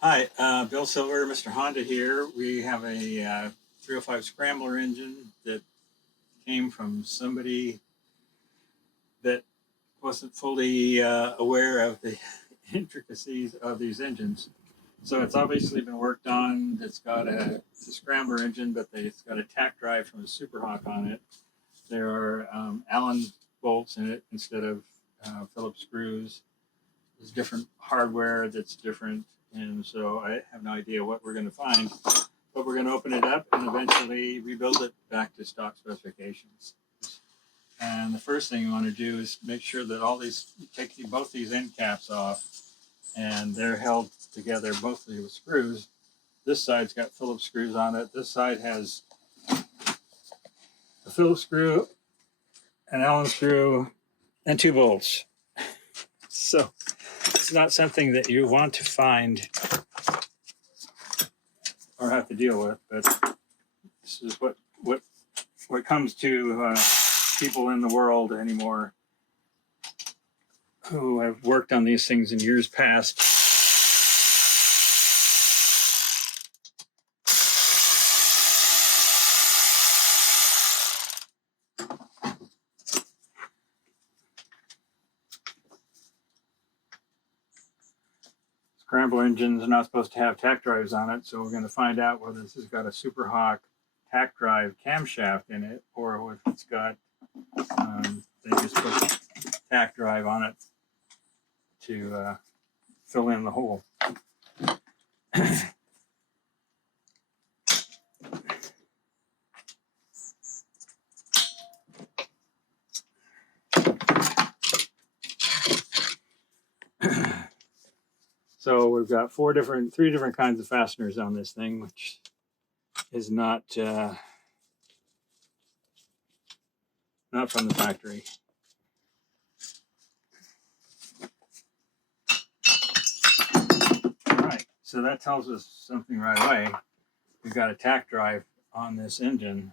Hi, Bill Silver, MrHonda here. We have a 305 Scrambler engine that came from somebody that wasn't fully aware of the intricacies of these engines. So it's obviously been worked on. It's a Scrambler engine, but it's got a tack drive from a Super Hawk on it. There are Allen bolts in it instead of Phillips screws. There's different hardware that's different, and so I have no idea what we're going to find, but we're going to open it up and eventually rebuild it back to stock specifications. And the first thing you want to do is make sure that take both these end caps off, and they're held together, both of the screws. This side's got Phillips screws on it. This side has a Phillips screw, an Allen screw, and 2 bolts. So it's not something that you want to find or have to deal with, but this is what comes to people in the world anymore who have worked on these things in years past. Scrambler engines are not supposed to have tack drives on it, so we're going to find out whether this has got a Super Hawk tack drive camshaft in it, or if it's got they just put tack drive on it to fill in the hole. So we've got three different kinds of fasteners on this thing, which is not from the factory. All right, so that tells us something right away. We've got a tack drive on this engine,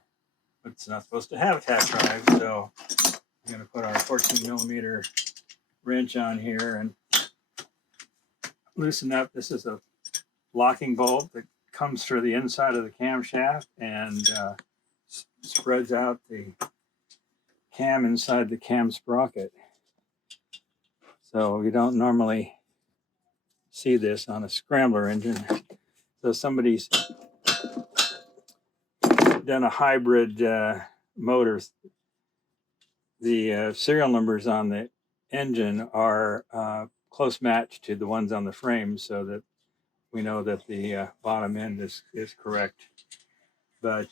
but it's not supposed to have a tack drive, so we're going to put our 14 millimeter wrench on here and loosen up. This is a locking bolt that comes through the inside of the camshaft and spreads out the cam inside the cam sprocket. So you don't normally see this on a Scrambler engine. So somebody's done a hybrid motor. The serial numbers on the engine are close match to the ones on the frame, so that we know that the bottom end is correct. But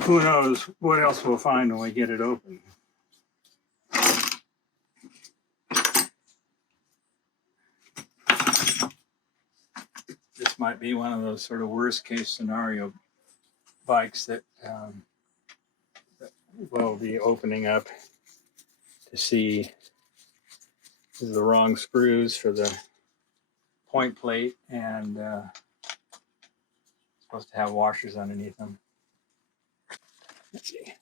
who knows what else we'll find when we get it open. This might be one of those sort of worst case scenario bikes that we'll be opening up to see. This is the wrong screws for the point plate, and supposed to have washers underneath them. Let's see.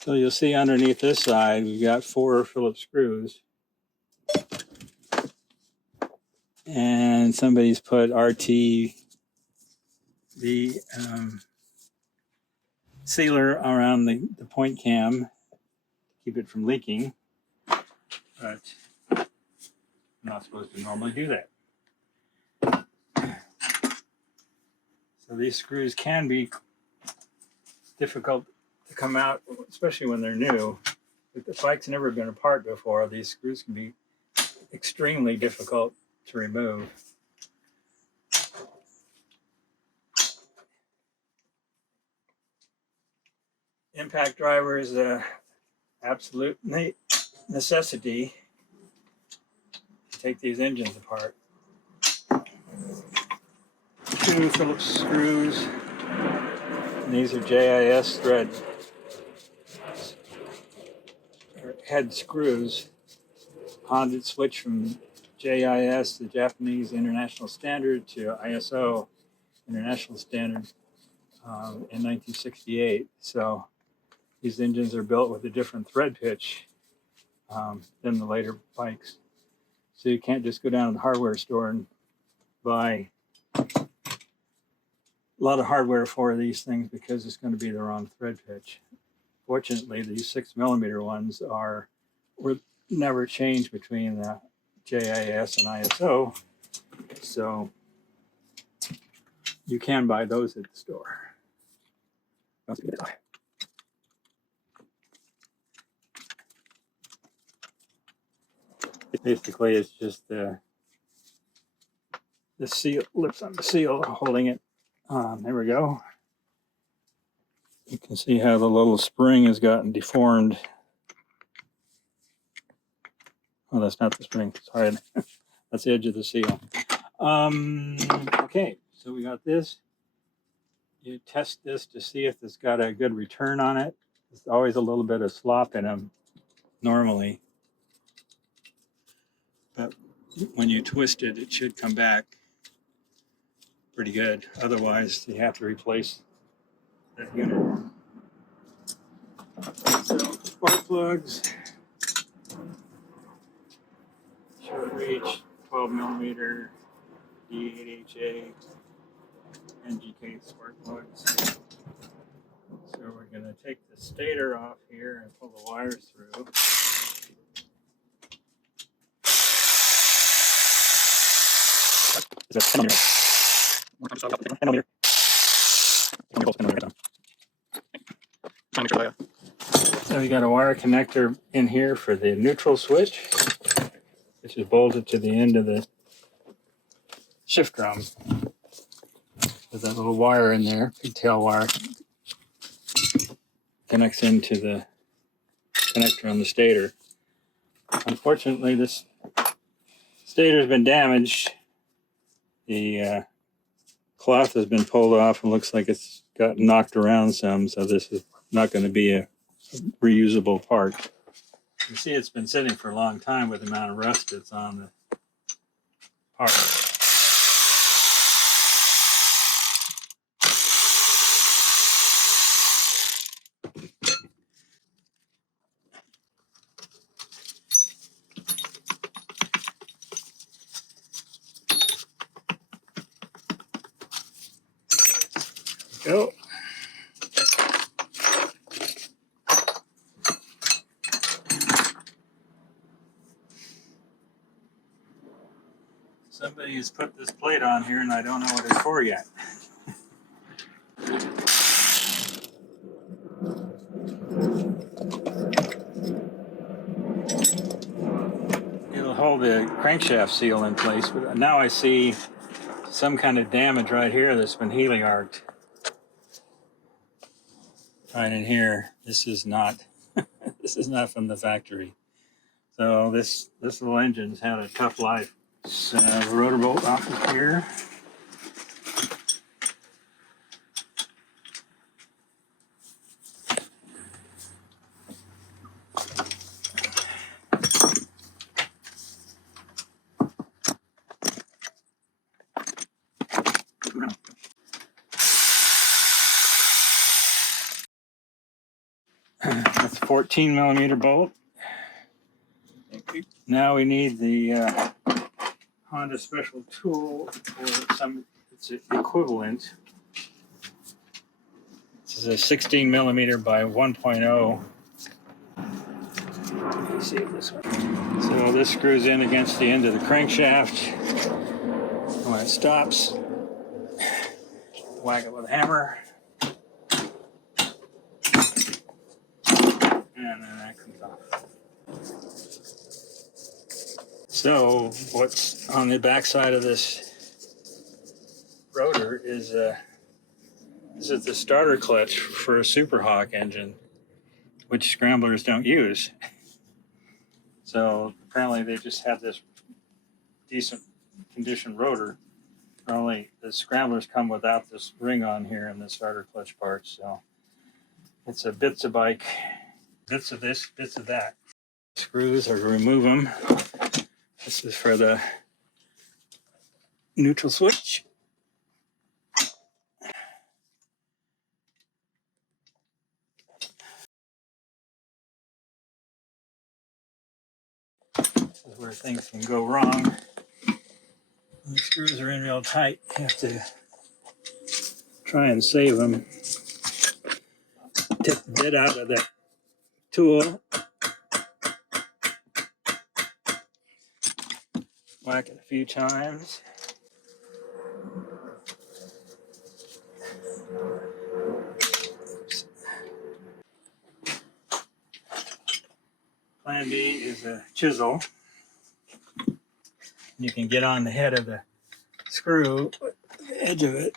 So you'll see underneath this side, we've got 4 Phillips screws. And somebody's put RT, the sealer around the point cam to keep it from leaking. But I'm not supposed to normally do that. So these screws can be difficult to come out, especially when they're new. If the bike's never been apart before, these screws can be extremely difficult to remove. Impact driver is a absolute necessity to take these engines apart. 2 Phillips screws, and these are JIS thread head screws. Honda switched from JIS, the Japanese International Standard, to ISO International Standard in 1968. So these engines are built with a different thread pitch than the later bikes. So you can't just go down to the hardware store and buy a lot of hardware for these things because it's going to be the wrong thread pitch. Fortunately, these 6mm ones were never changed between the JIS and ISO, so you can buy those at the store. Basically, it's just the seal, lips on the seal holding it on. There we go. You can see how the little spring has gotten deformed. Oh, that's not the spring. Sorry, that's the edge of the seal. Okay, so we got this. You test this to see if it's got a good return on it. There's always a little bit of slop in them normally, but when you twist it, it should come back pretty good. Otherwise, you have to replace that unit. So, spark plugs, short reach, 12mm D8HA, NGK spark plugs. So we're going to take the stator off here and pull the wires through. So we got a wire connector in here for the neutral switch, which is bolted to the end of the shift drum. There's that little wire in there, pigtail wire, connects into the connector on the stator. Unfortunately, this stator's been damaged. The cloth has been pulled off and looks like it's got knocked around some, so this is not going to be a reusable part. You see it's been sitting for a long time with the amount of rust that's on the part. Go. Somebody has put this plate on here and I don't know what it's for yet. It'll hold the crankshaft seal in place, but now I see some kind of damage right here that's been heliarced. Right in here. This is not this is not from the factory. So this little engine's had a tough life. Rotor bolt off of here. That's a 14mm bolt. Now we need the Honda special tool or some it's equivalent. This is a 16mm by 1.0. Let me see if this one. So this screws in against the end of the crankshaft. When it stops, whack it with a hammer. And then that comes off. So what's on the back side of this rotor is this is the starter clutch for a Super Hawk engine, which scramblers don't use. So apparently they just have this decent condition rotor. Only the scramblers come without this ring on here and the starter clutch parts. So it's a bits of bike, bits of this, bits of that. Screws or remove them. This is for the neutral switch. This is where things can go wrong. When the screws are in real tight, you have to try and save them. Take the bit out of the tool, whack it a few times. Plan B is a chisel. You can get on the head of the screw, the edge of it.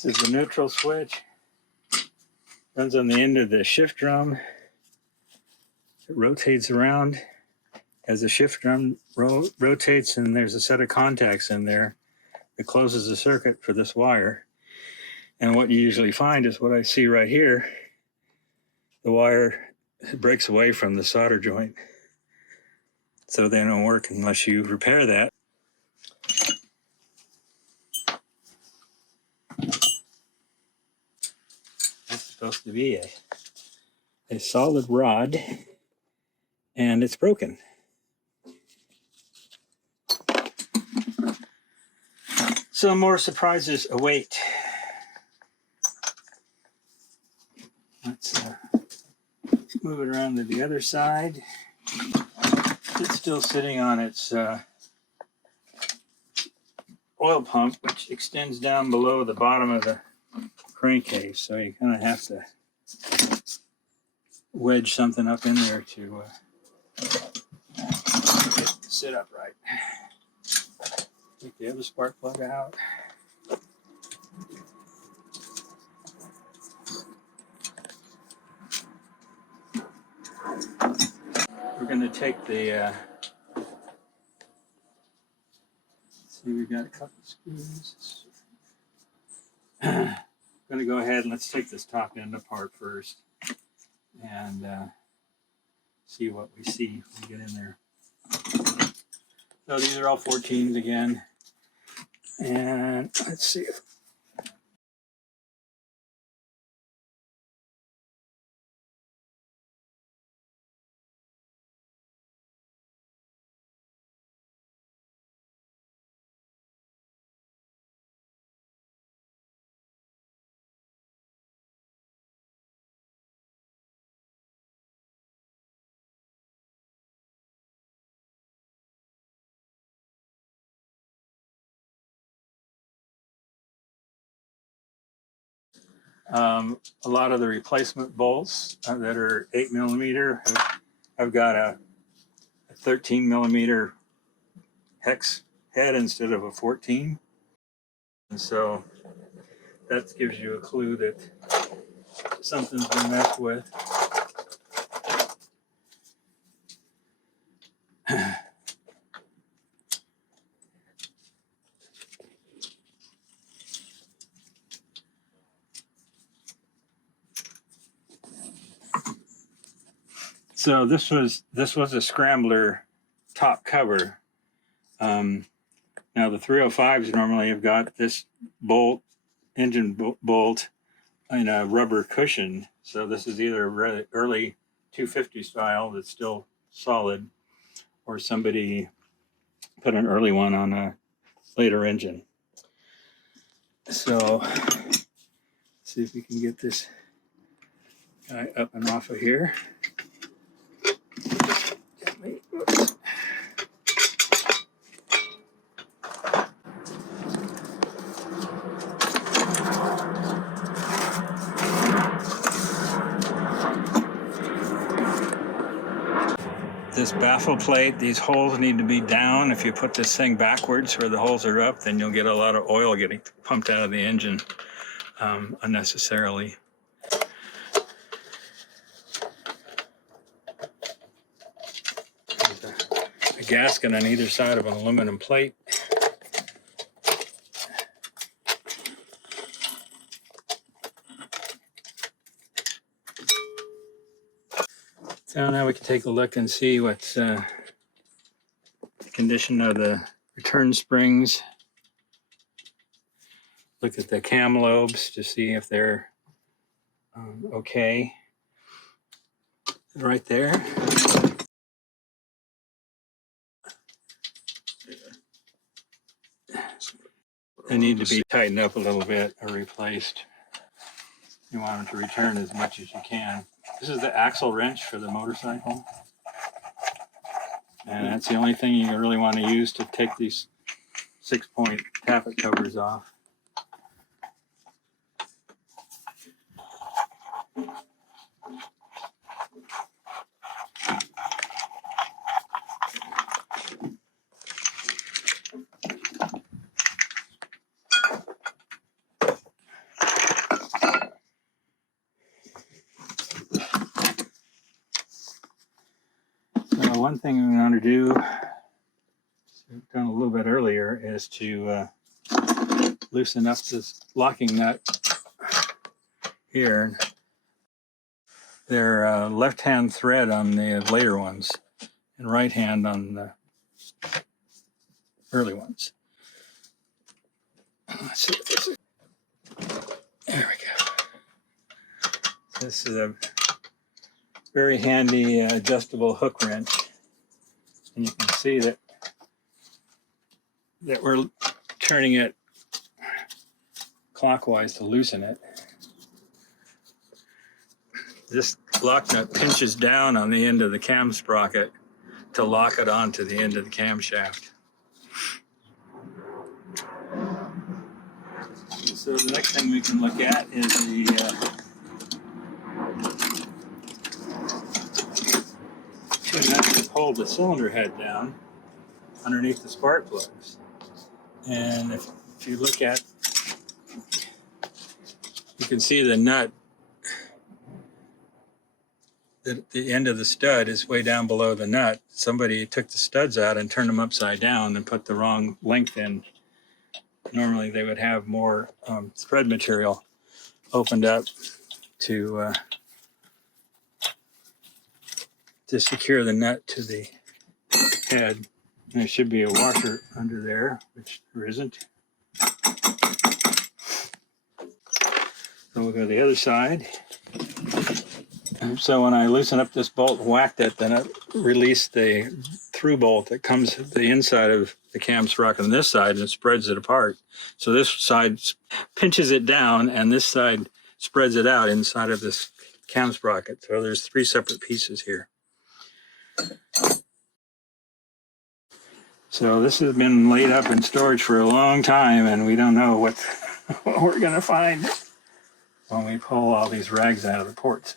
This is the neutral switch. Runs on the end of the shift drum. It rotates around as the shift drum rotates, and there's a set of contacts in there that closes the circuit for this wire. And what you usually find is what I see right here. The wire breaks away from the solder joint, so they don't work unless you repair that. It's supposed to be a solid rod, and it's broken. So more surprises await. Let's move it around to the other side. It's still sitting on its oil pump, which extends down below the bottom of the crankcase. So you kind of have to wedge something up in there to get it to sit upright. Take the other spark plug out. We're going to take the, see, we've got a couple of screws. I'm going to go ahead and let's take this top end apart first and see what we see when we get in there. So these are all 14s again. And let's see if a lot of the replacement bolts that are 8mm have got a 13mm hex head instead of a 14. And so that gives you a clue that something's been messed with. So this was a Scrambler top cover. Now the 305s normally have got this bolt, engine bolt, in a rubber cushion. So this is either a really early 250 style that's still solid, or somebody put an early one on a later engine. So let's see if we can get this guy up and off of here. Oops. This baffle plate, these holes need to be down. If you put this thing backwards where the holes are up, then you'll get a lot of oil getting pumped out of the engine unnecessarily. There's a gasket on either side of an aluminum plate. So now we can take a look and see what's the condition of the return springs. Look at the cam lobes to see if they're okay. Right there. They need to be tightened up a little bit or replaced. You want them to return as much as you can. This is the axle wrench for the motorcycle. And that's the only thing you really want to use to take these 6-point tappet covers off. So one thing we want to do, done a little bit earlier, is to loosen up this locking nut here. They're left-hand thread on the later ones and right-hand on the early ones. Let's see what this is. There we go. This is a very handy adjustable hook wrench. And you can see that we're turning it clockwise to loosen it. This lock nut pinches down on the end of the cam sprocket to lock it onto the end of the camshaft. So the next thing we can look at is the two nuts that hold the cylinder head down underneath the spark plugs. And if you look at, you can see the nut, the end of the stud is way down below the nut. Somebody took the studs out and turned them upside down and put the wrong length in. Normally they would have more thread material opened up to secure the nut to the head. And there should be a washer under there, which there isn't. So we'll go to the other side. So when I loosen up this bolt and whacked it, then it released the through bolt that comes to the inside of the cam sprocket on this side and spreads it apart. So this side pinches it down and this side spreads it out inside of this cam sprocket. So there's 3 separate pieces here. So this has been laid up in storage for a long time and we don't know what we're going to find when we pull all these rags out of the ports.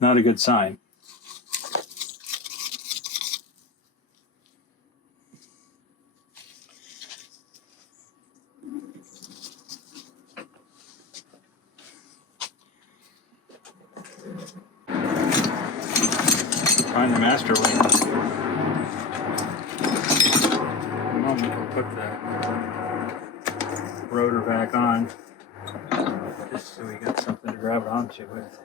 Not a good sign. Find the master link. In a moment we'll put the rotor back on, just so we got something to grab it onto with.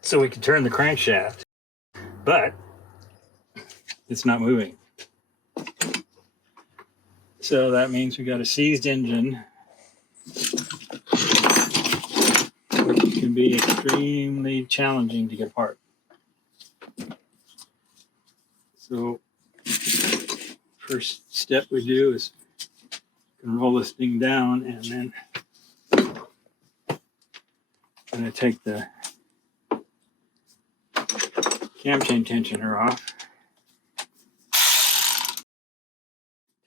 So we can turn the crankshaft, but it's not moving. So that means we got a seized engine, which can be extremely challenging to get apart. So first step we do is roll this thing down, and then I'm going to take the cam chain tensioner off.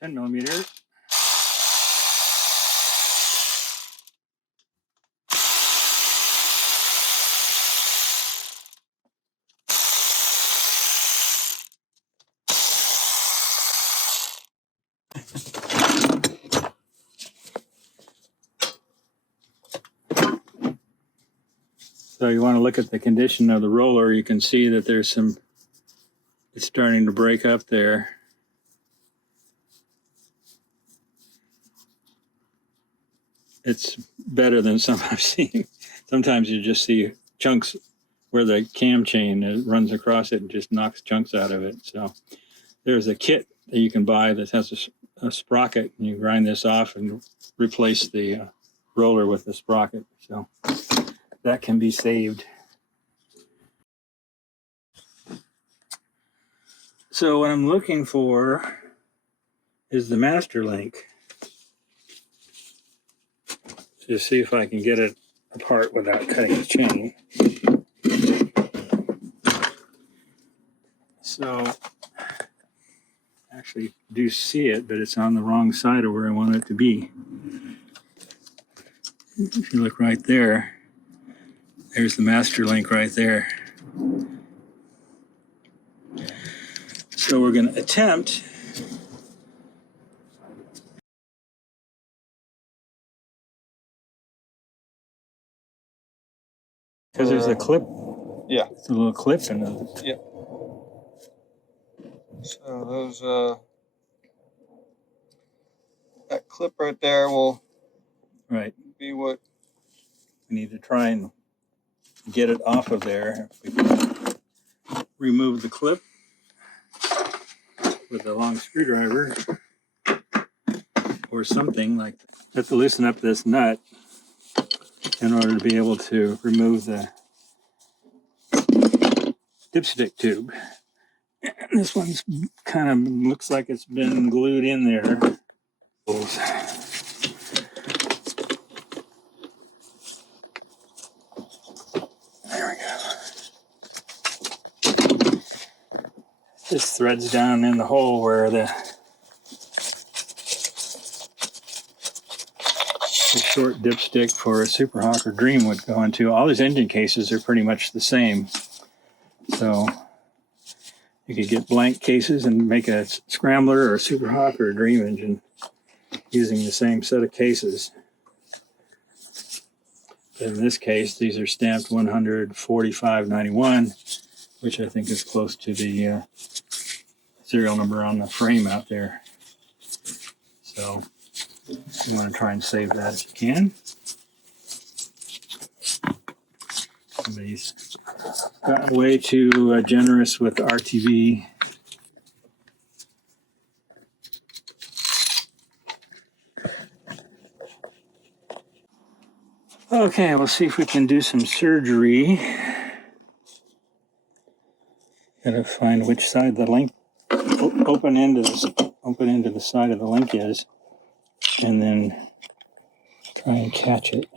10 millimeters. So you want to look at the condition of the roller. You can see that there's some, it's starting to break up there. It's better than some I've seen. Sometimes you just see chunks where the cam chain runs across it and just knocks chunks out of it. So there's a kit that you can buy that has a sprocket, and you grind this off and replace the roller with the sprocket. So that can be saved. So what I'm looking for is the master link. Just see if I can get it apart without cutting the chain. So actually do see it, but it's on the wrong side of where I want it to be. If you look right there, there's the master link right there. So we're going to attempt because there's a clip. Yeah. It's a little clip in it. Yeah. So those that clip right there will be what We need to try and get it off of there. If we can remove the clip with a long screwdriver or something like that. Have to loosen up this nut in order to be able to remove the dipstick tube. And this one's kind of looks like it's been glued in there. There we go. This threads down in the hole where the short dipstick for a Super Hawk or Dream would go into. All these engine cases are pretty much the same. So you could get blank cases and make a Scrambler or a Super Hawk or a Dream engine using the same set of cases. But in this case, these are stamped 14591, which I think is close to the serial number on the frame out there. So you want to try and save that if you can. Somebody's gotten way too generous with RTV. Okay, we'll see if we can do some surgery. Gotta find which side the link, open end of the side of the link is, and then try and catch it.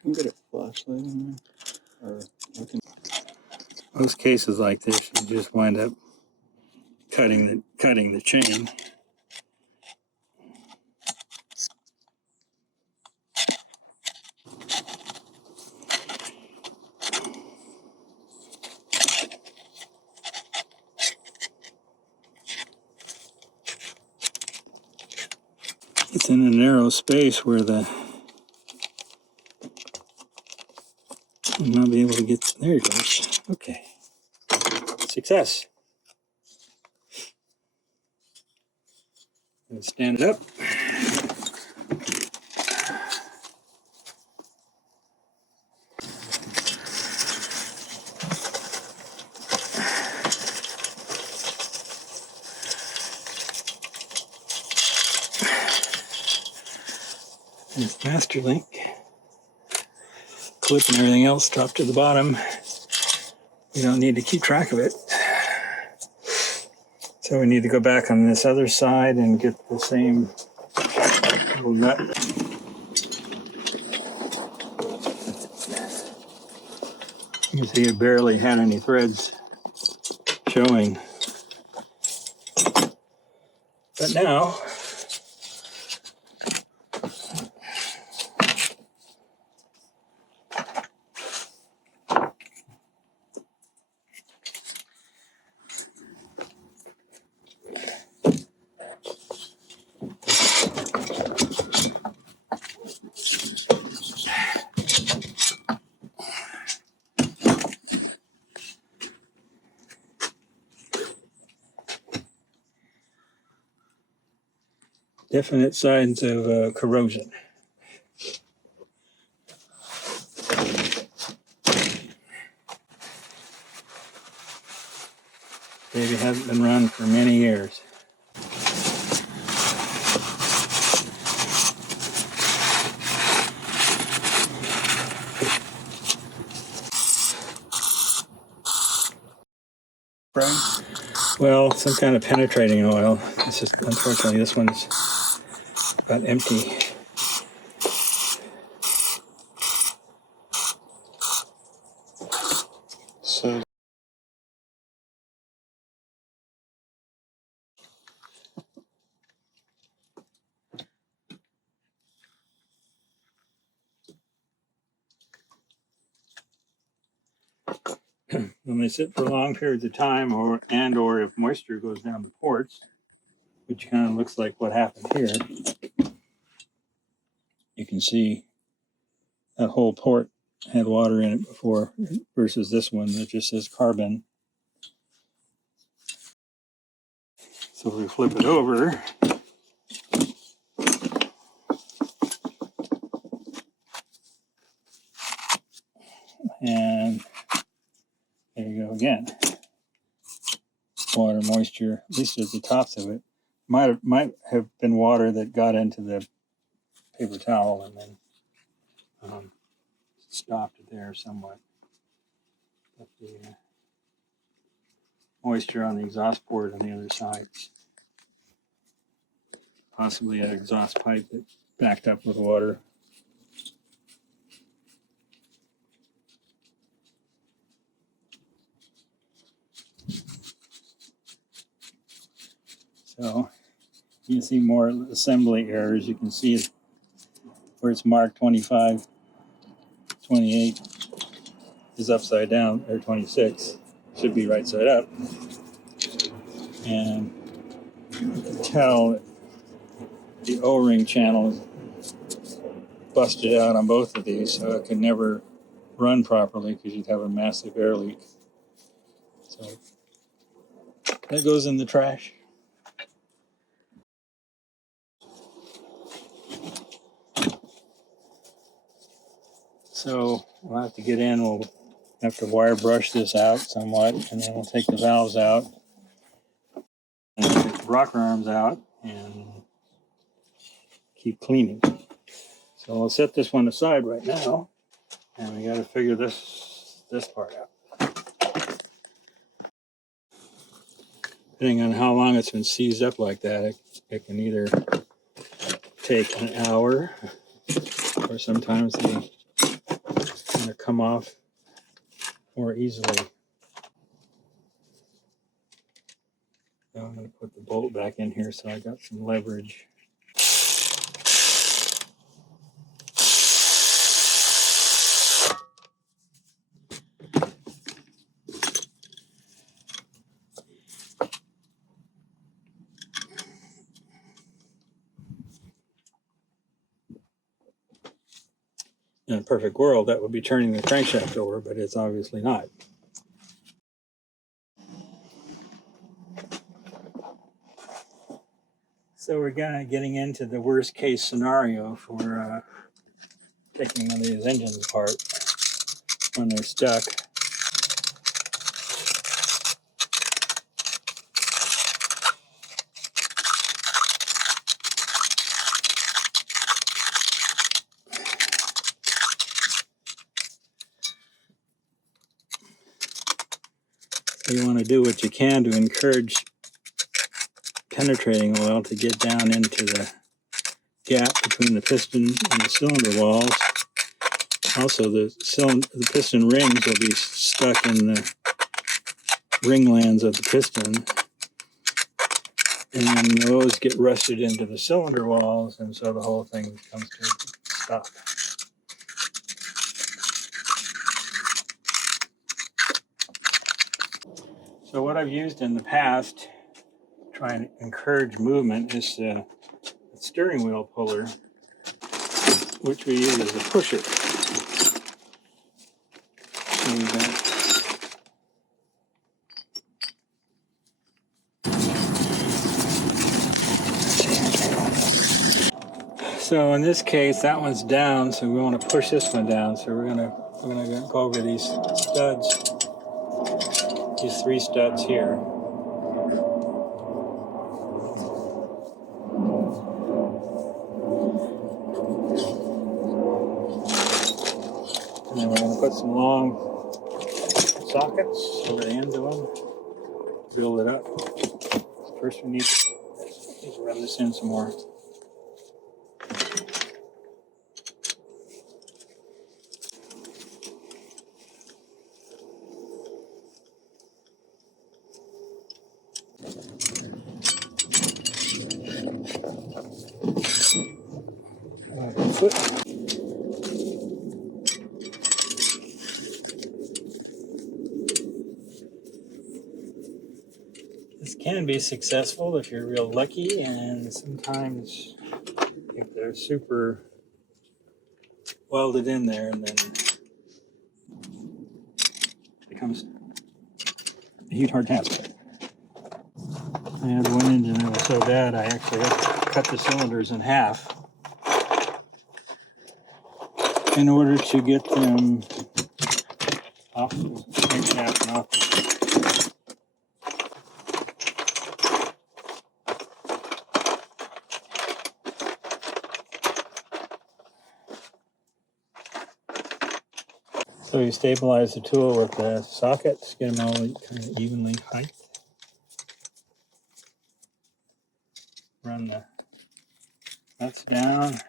Can we get a flashlight in there? Or Most cases like this, you just wind up cutting the chain. It's in a narrow space where I'll not be able to get. There it goes. Okay, success. And stand it up. There's master link. Clip and everything else dropped to the bottom. We don't need to keep track of it. So we need to go back on this other side and get the same little nut. You can see it barely had any threads showing. But now, definite signs of corrosion. Baby hasn't been run for many years. Right. Well, some kind of penetrating oil. It's just, unfortunately, this one's about empty. So When they sit for long periods of time, or if moisture goes down the ports, which kind of looks like what happened here, you can see that whole port had water in it before, versus this one that just says carbon. So if we flip it over, and there you go again. Water, moisture, at least at the tops of it. Might have been water that got into the paper towel and then stopped it there somewhat. But the moisture on the exhaust port on the other side, possibly an exhaust pipe that backed up with water. So you can see more assembly errors. You can see it where it's marked 25, 28 is upside down, or 26 should be right side up. And you can tell the O-ring channel is busted out on both of these, so it can never run properly because you'd have a massive air leak. So that goes in the trash. So we'll have to get in, we'll have to wire brush this out somewhat, and then we'll take the valves out and take the rocker arms out and keep cleaning. So I'll set this one aside right now, and we got to figure this part out. Depending on how long it's been seized up like that, it can either take an hour, or sometimes they kind of come off more easily. So I'm going to put the bolt back in here so I got some leverage. In a perfect world, that would be turning the crankshaft over, but it's obviously not. So we're getting into the worst case scenario for taking one of these engines apart when they're stuck. So you want to do what you can to encourage penetrating oil to get down into the gap between the piston and the cylinder walls. Also, the piston rings will be stuck in the ringlands of the piston, and those get rusted into the cylinder walls, and so the whole thing comes to a stop. So what I've used in the past to try and encourage movement is a steering wheel puller, which we use as a pusher. So in this case, that one's down, so we want to push this one down. So we're gonna go over these studs, these 3 studs here. And then we're going to put some long sockets over the ends of them, build it up. First we need to run this in some more. This can be successful if you're real lucky, and sometimes if they're super welded in there, then it becomes a huge hard task. I had one engine that was so bad I actually had to cut the cylinders in half in order to get them off the crankshaft and off the So you stabilize the tool with the sockets, get them all kind of evenly height. Run the nuts down.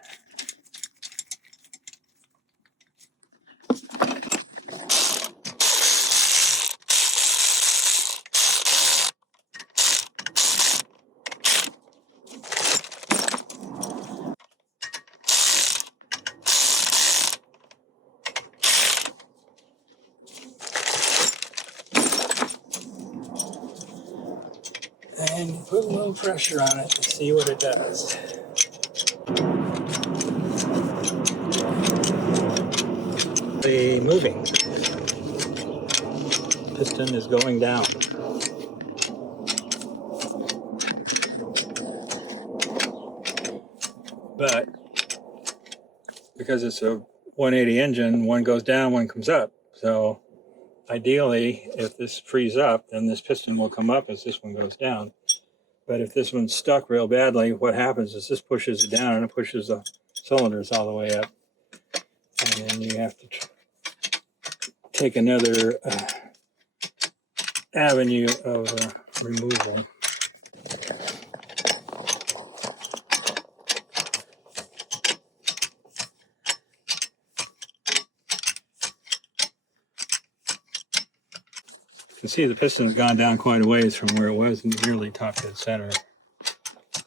And put a little pressure on it to see what it does. The moving piston is going down. But because it's a 180 engine, one goes down, one comes up. So ideally, if this frees up, then this piston will come up as this one goes down. But if this one's stuck real badly, what happens is this pushes it down and it pushes the cylinders all the way up. And then you have to take another avenue of removal. You can see the piston's gone down quite a ways from where it was nearly top dead center.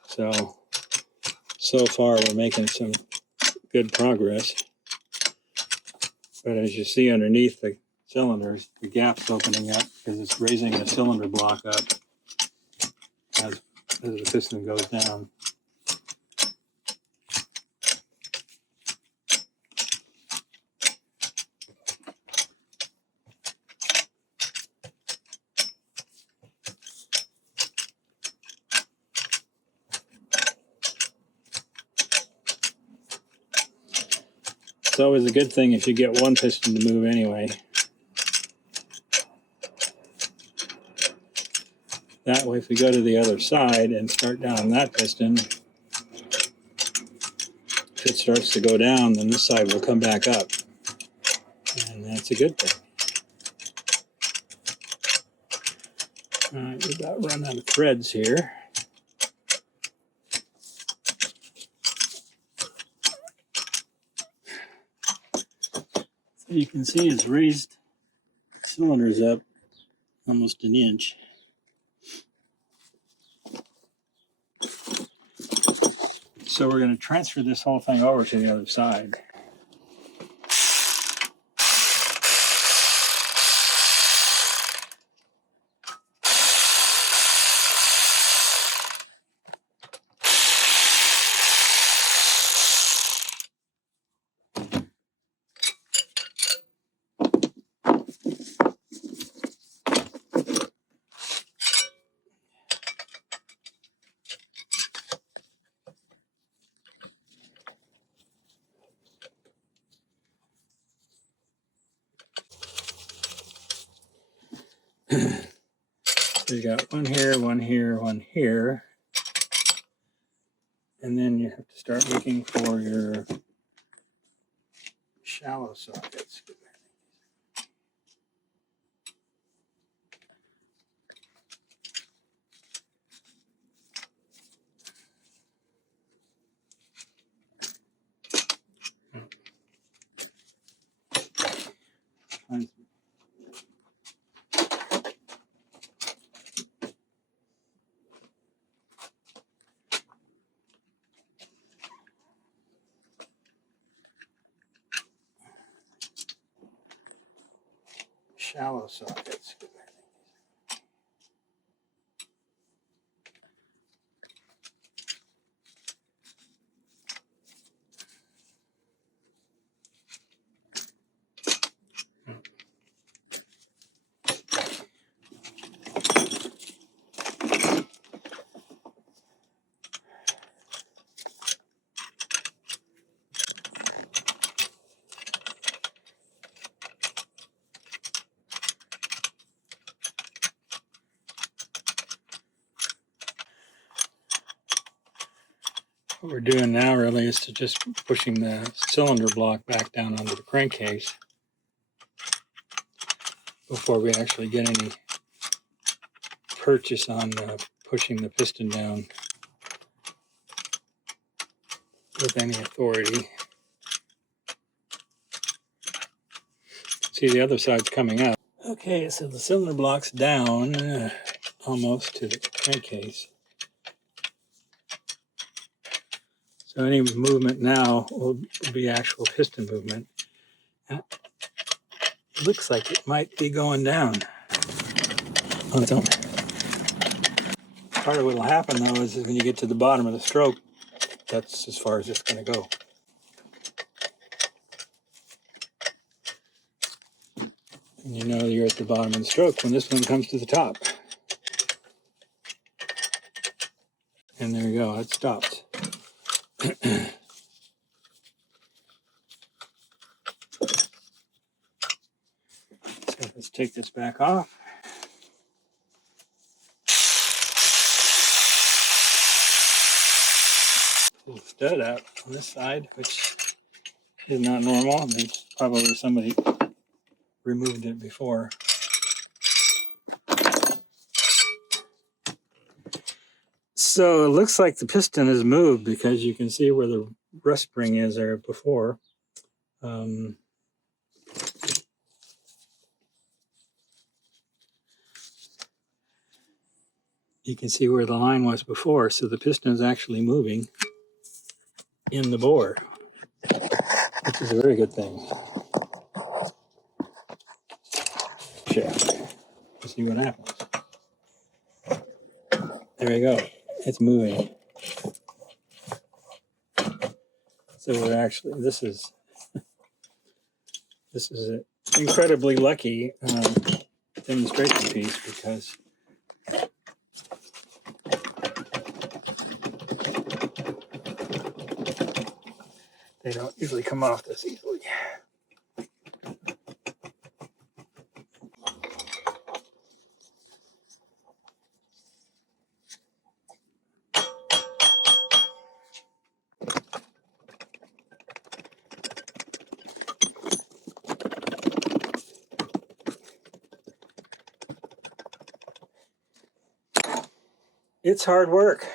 So far we're making some good progress. But as you see underneath the cylinders, the gap's opening up because it's raising the cylinder block up as the piston goes down. It's always a good thing if you get one piston to move anyway. That way, if we go to the other side and start down that piston, if it starts to go down, then this side will come back up. And that's a good thing. Alright, we've about run out of threads here. So you can see it's raised cylinders up almost an inch. So we're going to transfer this whole thing over to the other side. So you got one here, one here, one here. And then you have to start looking for your shallow sockets. Shallow sockets. What we're doing now really is to just pushing the cylinder block back down onto the crankcase before we actually get any purchase on pushing the piston down with any authority. See, the other side's coming up. Okay, so the cylinder block's down almost to the crankcase. So any movement now will be actual piston movement. It looks like it might be going down on its own. Part of what will happen though is when you get to the bottom of the stroke, that's as far as it's going to go. And you know you're at the bottom of the stroke when this one comes to the top. And there you go, it stops. So let's take this back off. Little stud out on this side, which is not normal. There's probably somebody removed it before. So it looks like the piston is moved because you can see where the rest spring is there before. You can see where the line was before, so the piston is actually moving in the bore, which is a very good thing. Shaft. Let's see what happens. There you go. It's moving. So we're actually, this is an incredibly lucky demonstration piece because they don't usually come off this easily. It's hard work.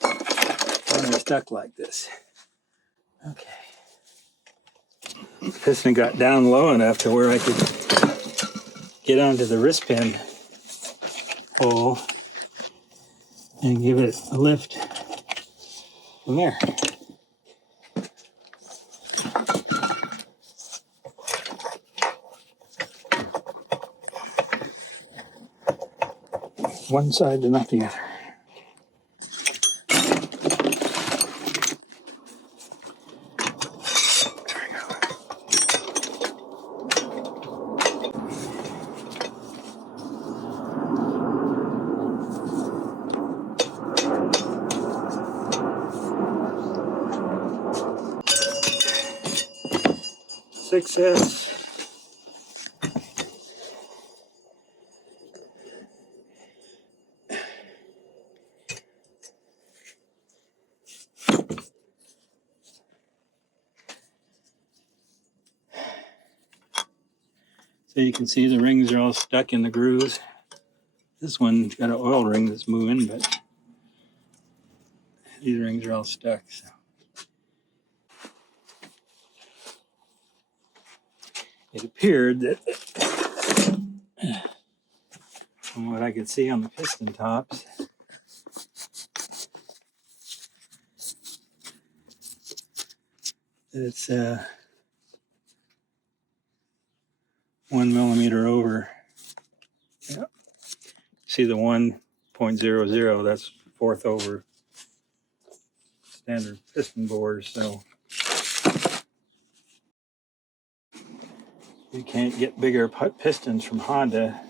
When we're stuck like this. Okay. The piston got down low enough to where I could get onto the wrist pin hole and give it a lift from there. One side to not the other. There we go. Success. So you can see the rings are all stuck in the grooves. This one's got an oil ring that's moving, but these rings are all stuck. So. It appeared that, from what I could see on the piston tops, that it's 1 millimeter over. Yep. See the 1.00, that's fourth over standard piston bores, so you can't get bigger pistons from Honda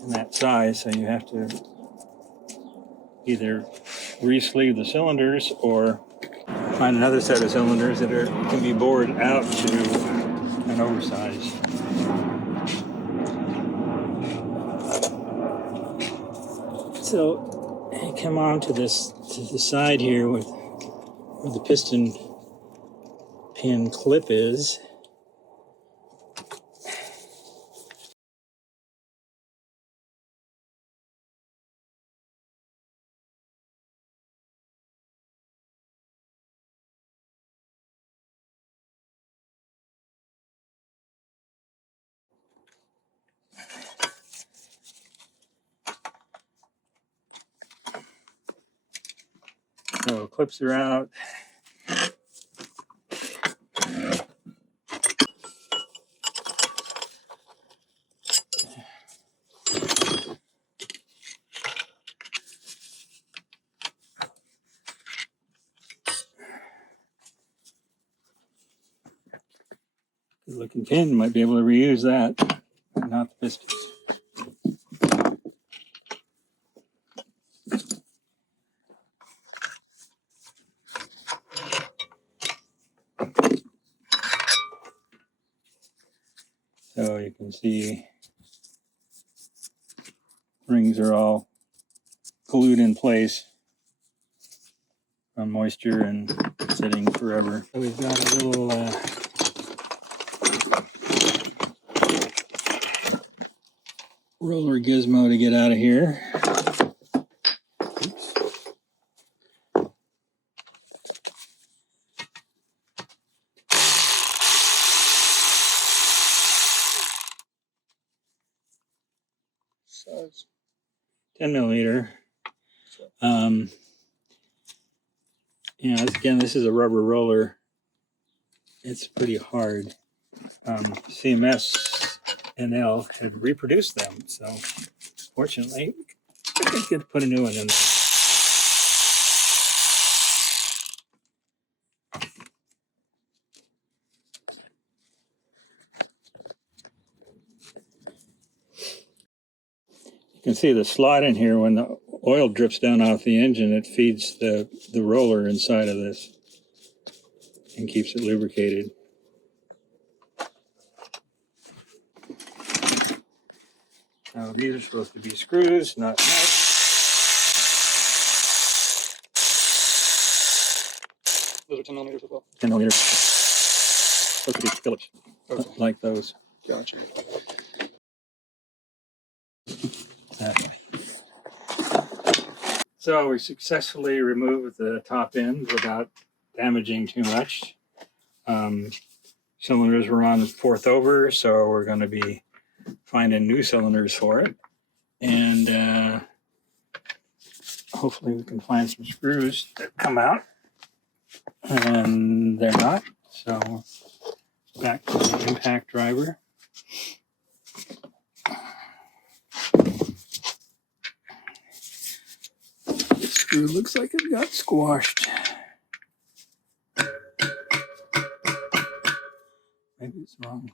in that size, so you have to either re-sleeve the cylinders or find another set of cylinders that can be bored out to an oversize. So I come on to the side here where the piston pin clip is. So clips are out. Good looking pin, might be able to reuse that, but not the pistons. So you can see rings are all glued in place from moisture and sitting forever. So we've got a little roller gizmo to get out of here. Oops. Size. 10 millimeter. Again, this is a rubber roller. It's pretty hard. CMS NL had reproduced them, so fortunately, we could put a new one in there. You can see the slot in here. When the oil drips down off the engine, it feeds the roller inside of this and keeps it lubricated. Now these are supposed to be screws, not nuts. Those are 10 millimeters as well. 10 millimeters. Supposed to be Phillips, okay. Like those. Gotcha. Exactly. So we successfully removed the top end without damaging too much. Cylinders were on fourth over, so we're going to be finding new cylinders for it. And hopefully we can find some screws that come out. And they're not. So back to the impact driver. This screw looks like it got squashed. Maybe it's wrong.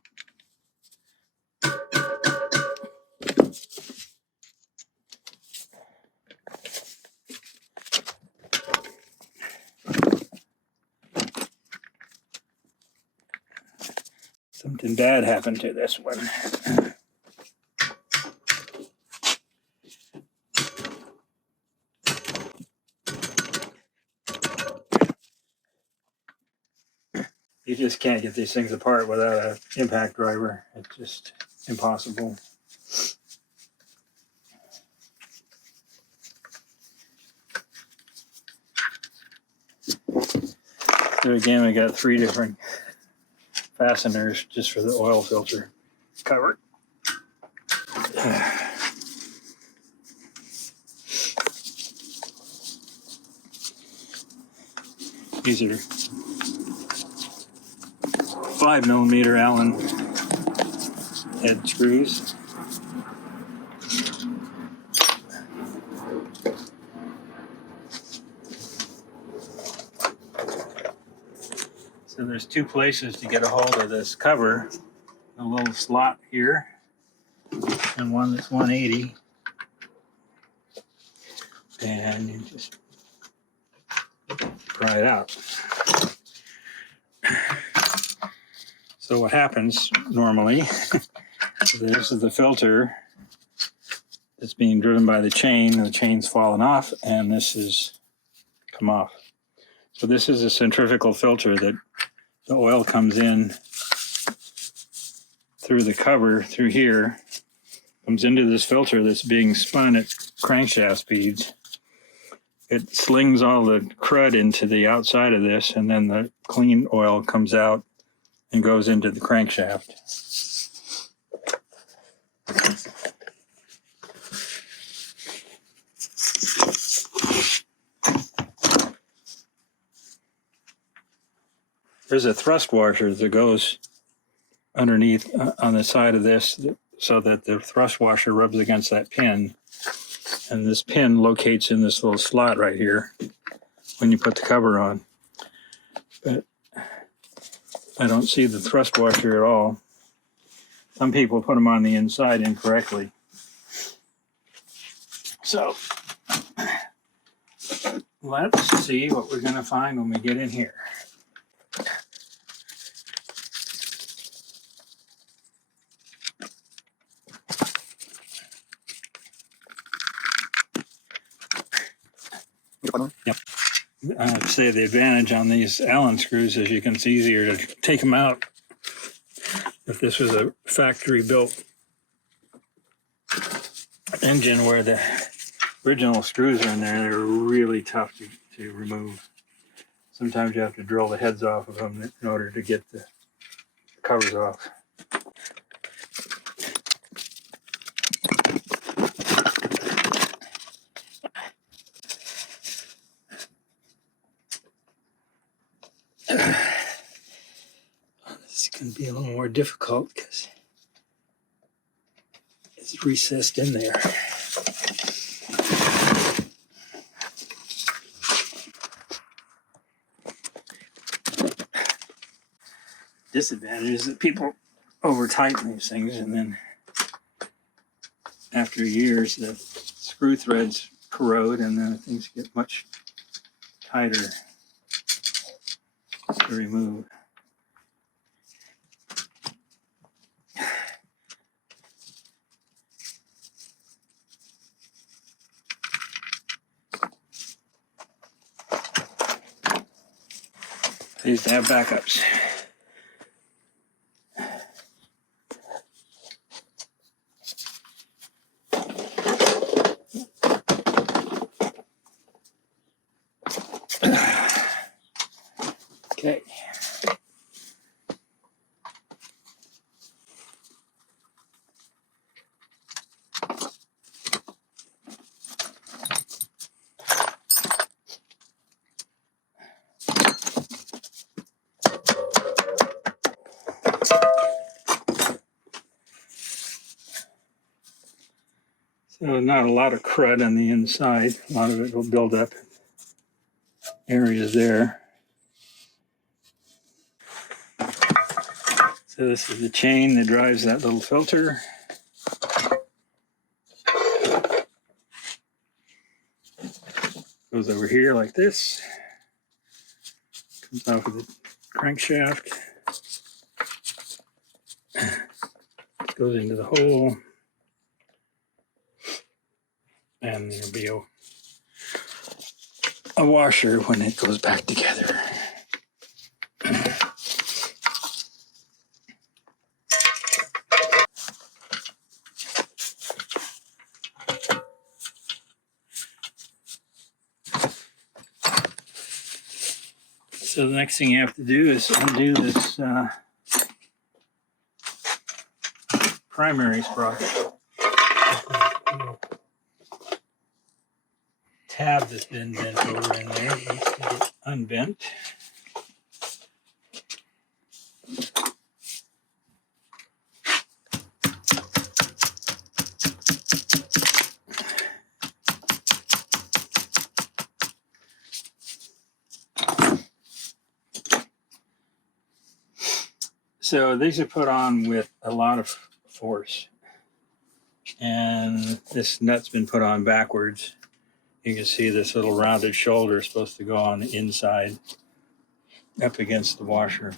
Something bad happened to this one. You just can't get these things apart without an impact driver. It's just impossible. So again, we got 3 different fasteners just for the oil filter cover. These are 5mm Allen head screws. So there's 2 places to get a hold of this cover. A little slot here and one that's 180. And you just pry it out. So what happens normally, this is the filter that's being driven by the chain. The chain's fallen off and this is come off. So this is a centrifugal filter that the oil comes in through the cover, through here, comes into this filter that's being spun at crankshaft speeds. It slings all the crud into the outside of this, and then the clean oil comes out and goes into the crankshaft. There's a thrust washer that goes underneath on the side of this so that the thrust washer rubs against that pin. And this pin locates in this little slot right here when you put the cover on. But I don't see the thrust washer at all. Some people put them on the inside incorrectly. So let's see what we're going to find when we get in here. Yep. I'd say the advantage on these Allen screws is it's easier to take them out. If this was a factory-built engine where the original screws are in there, they're really tough to remove. Sometimes you have to drill the heads off of them in order to get the covers off. This is going to be a little more difficult because it's recessed in there. Disadvantage is that people over tighten these things, and then after years the screw threads corrode and then things get much tighter to remove. Please to have backups. Okay. So not a lot of crud on the inside. A lot of it will build up areas there. So this is the chain that drives that little filter. Goes over here like this. Comes off of the crankshaft. Goes into the hole. And there'll be a washer when it goes back together. So the next thing you have to do is undo this primary sprocket. Tab that's been bent over in there needs to get unbent. So these are put on with a lot of force, and this nut's been put on backwards. You can see this little rounded shoulder is supposed to go on the inside up against the washer.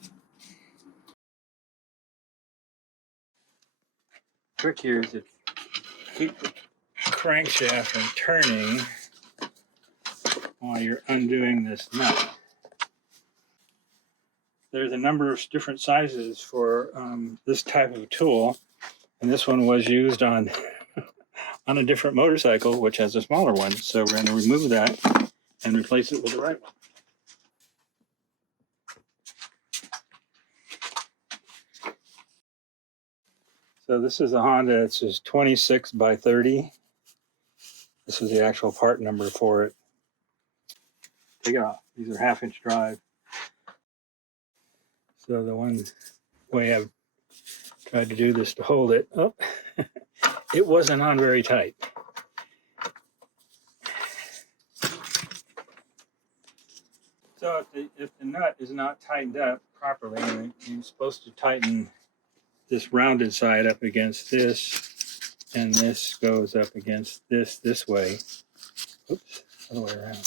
Trick here is to keep the crankshaft from turning while you're undoing this nut. There's a number of different sizes for this type of tool, and this one was used on on a different motorcycle, which has a smaller one. So we're going to remove that and replace it with the right one. So this is a Honda. It says 26 by 30. This is the actual part number for it. Take it off. These are 1/2-inch drive. So the one way I've tried to do this to hold it, oh, it wasn't on very tight. So if the nut is not tightened up properly, you're supposed to tighten this rounded side up against this, and this goes up against this way. Oops, other way around.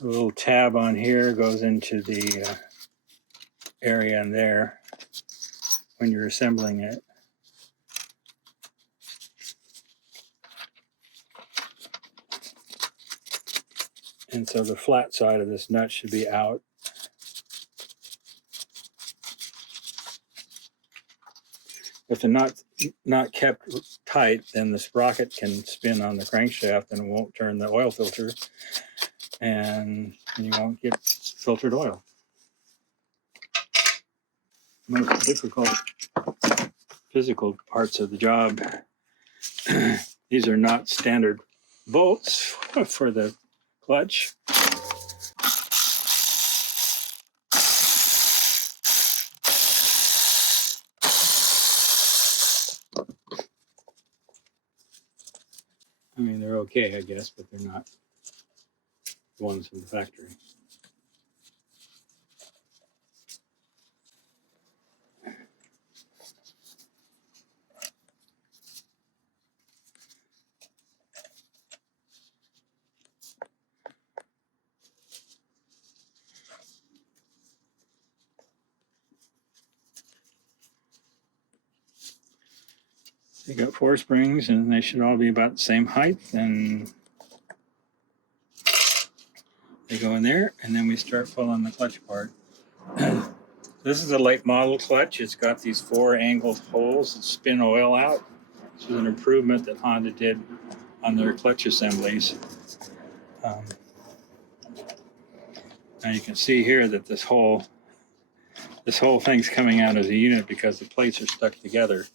A little tab on here goes into the area in there when you're assembling it. And so the flat side of this nut should be out. If the nut's not kept tight, then the sprocket can spin on the crankshaft and it won't turn the oil filter, and you won't get filtered oil. Most difficult physical parts of the job. These are not standard bolts for the clutch. I mean, they're okay, I guess, but they're not the ones from the factory. You got 4 springs, and they should all be about the same height, and they go in there, and then we start pulling the clutch apart. This is a late model clutch. It's got these 4 angled holes that spin oil out. This is an improvement that Honda did on their clutch assemblies. Now you can see here that this whole thing's coming out as a unit because the plates are stuck together.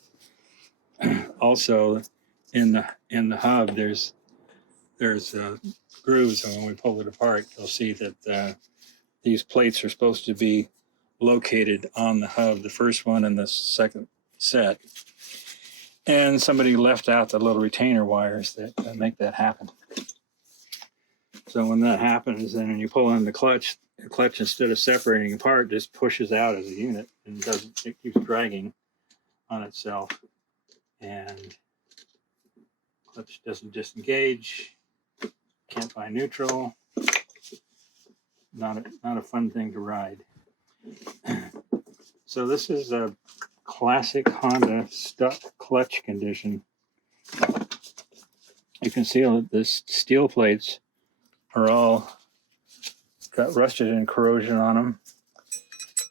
Also, in the hub, there's grooves, and when we pull it apart, you'll see that these plates are supposed to be located on the hub, the first one and the second set. And somebody left out the little retainer wires that make that happen. So when that happens, then when you pull in the clutch, instead of separating apart, just pushes out as a unit and it keeps dragging on itself. And clutch doesn't disengage, can't find neutral. Not a fun thing to ride. So this is a classic Honda stuck clutch condition. You can see that the steel plates are all got rusted and corrosion on them.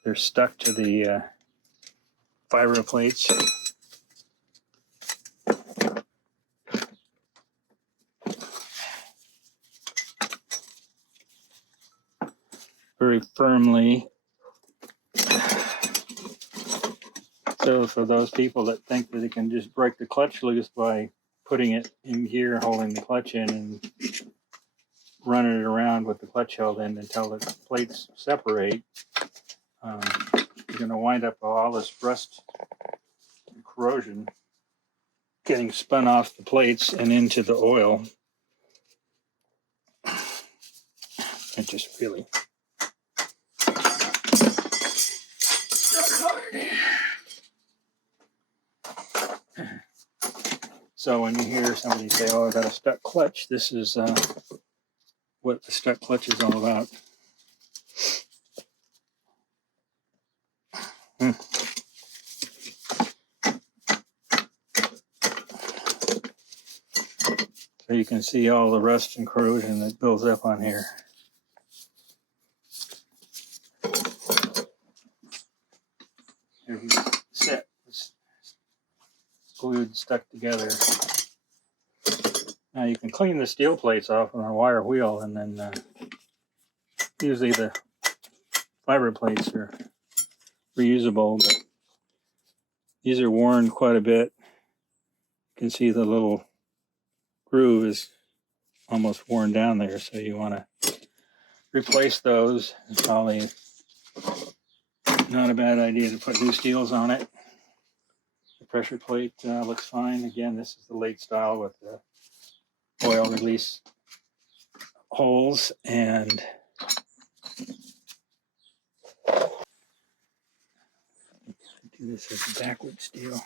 They're stuck to the fiber plates. Very firmly. So for those people that think that they can just break the clutch loose by putting it in gear, holding the clutch in, and running it around with the clutch held in until the plates separate, you're going to wind up with all this rust and corrosion getting spun off the plates and into the oil. It just really hard. So when you hear somebody say, "Oh, I got a stuck clutch," this is what the stuck clutch is all about. So you can see all the rust and corrosion that builds up on here. Every set is glued, stuck together. Now you can clean the steel plates off on a wire wheel, and then usually the fiber plates are reusable, but these are worn quite a bit. You can see the little groove is almost worn down there, so you want to replace those. It's probably not a bad idea to put new steels on it. The pressure plate looks fine. Again, this is the late style with the oil release holes, and do this as a backward steel.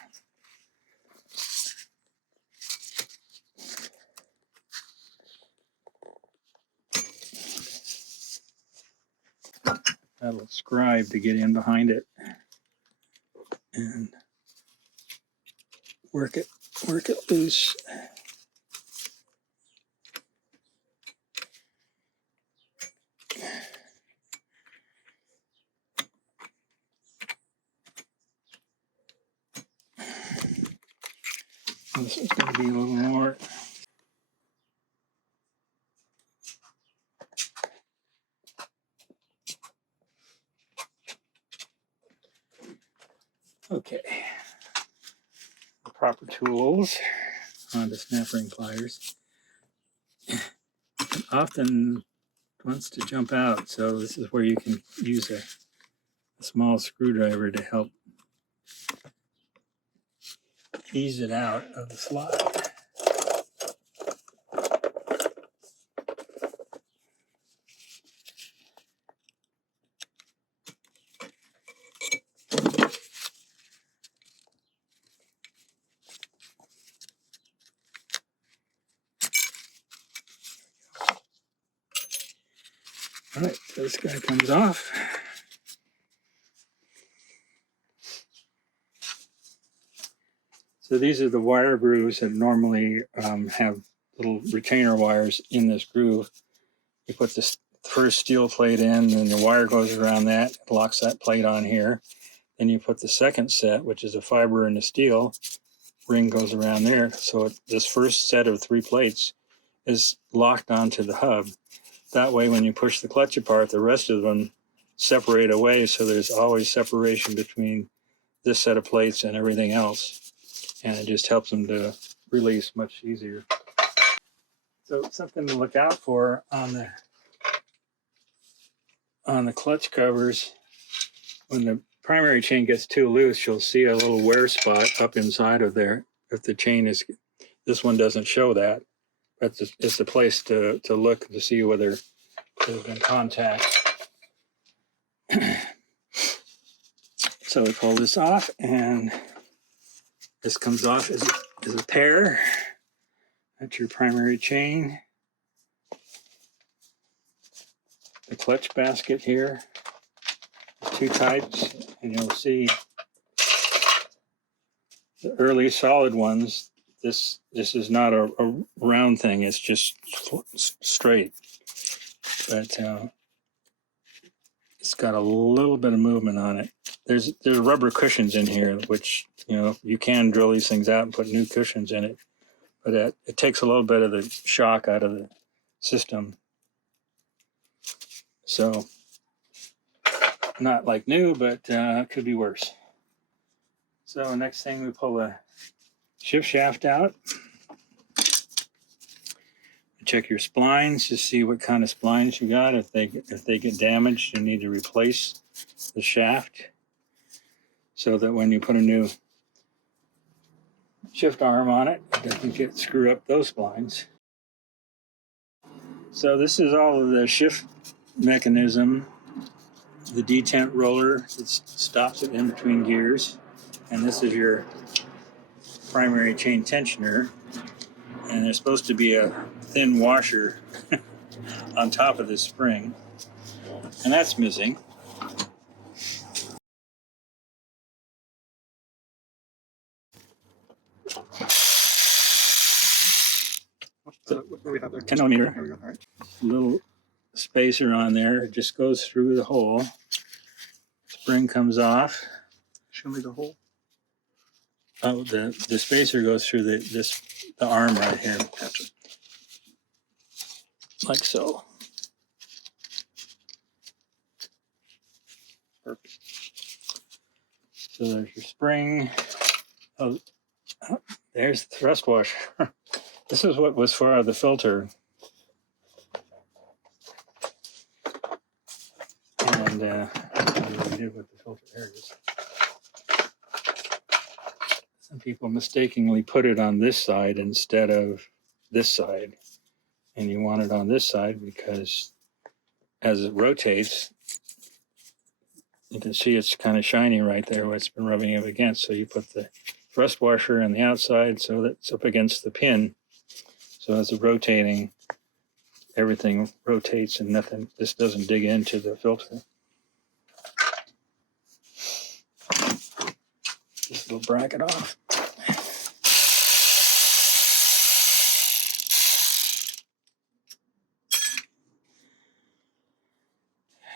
That'll scribe to get in behind it and work it loose. This is going to be a little more. Okay. The proper tools. Honda snap ring pliers. It often wants to jump out, so this is where you can use a small screwdriver to help ease it out of the slide. All right, so this guy comes off. So these are the wire grooves that normally have little retainer wires in this groove. You put this first steel plate in, and the wire goes around that, locks that plate on here. Then you put the second set, which is a fiber and a steel, ring goes around there. So this first set of 3 plates is locked onto the hub. That way, when you push the clutch apart, the rest of them separate away, so there's always separation between this set of plates and everything else. And it just helps them to release much easier. So something to look out for on the clutch covers, when the primary chain gets too loose, you'll see a little wear spot up inside of there. If the chain is, this one doesn't show that, but it's the place to look to see whether there's been contact. So we pull this off, and this comes off as a pair. That's your primary chain. The clutch basket here, 2 types, and you'll see the early solid ones. This is not a round thing; it's just straight. But it's got a little bit of movement on it. There's rubber cushions in here, which, you know, you can drill these things out and put new cushions in it, but it takes a little bit of the shock out of the system. So not like new, but could be worse. So next thing, we pull the shift shaft out. Check your splines to see what kind of splines you got. If they get damaged, you need to replace the shaft so that when you put a new shift arm on it, it doesn't screw up those splines. So this is all of the shift mechanism, the detent roller that stops it in between gears, and this is your primary chain tensioner, and there's supposed to be a thin washer on top of this spring, and that's missing. So, What do we have there? 10 millimeter. There we go. All right. Little spacer on there. It just goes through the hole. Spring comes off. Show me the hole. Oh, the spacer goes through the arm right here. Gotcha. Like so. Perfect. So there's your spring. Oh, there's the thrust washer. This is what was for the filter. And what we did with the filter. There it is. Some people mistakenly put it on this side instead of this side. And you want it on this side because as it rotates, you can see it's kind of shiny right there where it's been rubbing up against. So you put the thrust washer on the outside so that it's up against the pin. So as it's rotating, everything rotates and this doesn't dig into the filter. This little bracket off.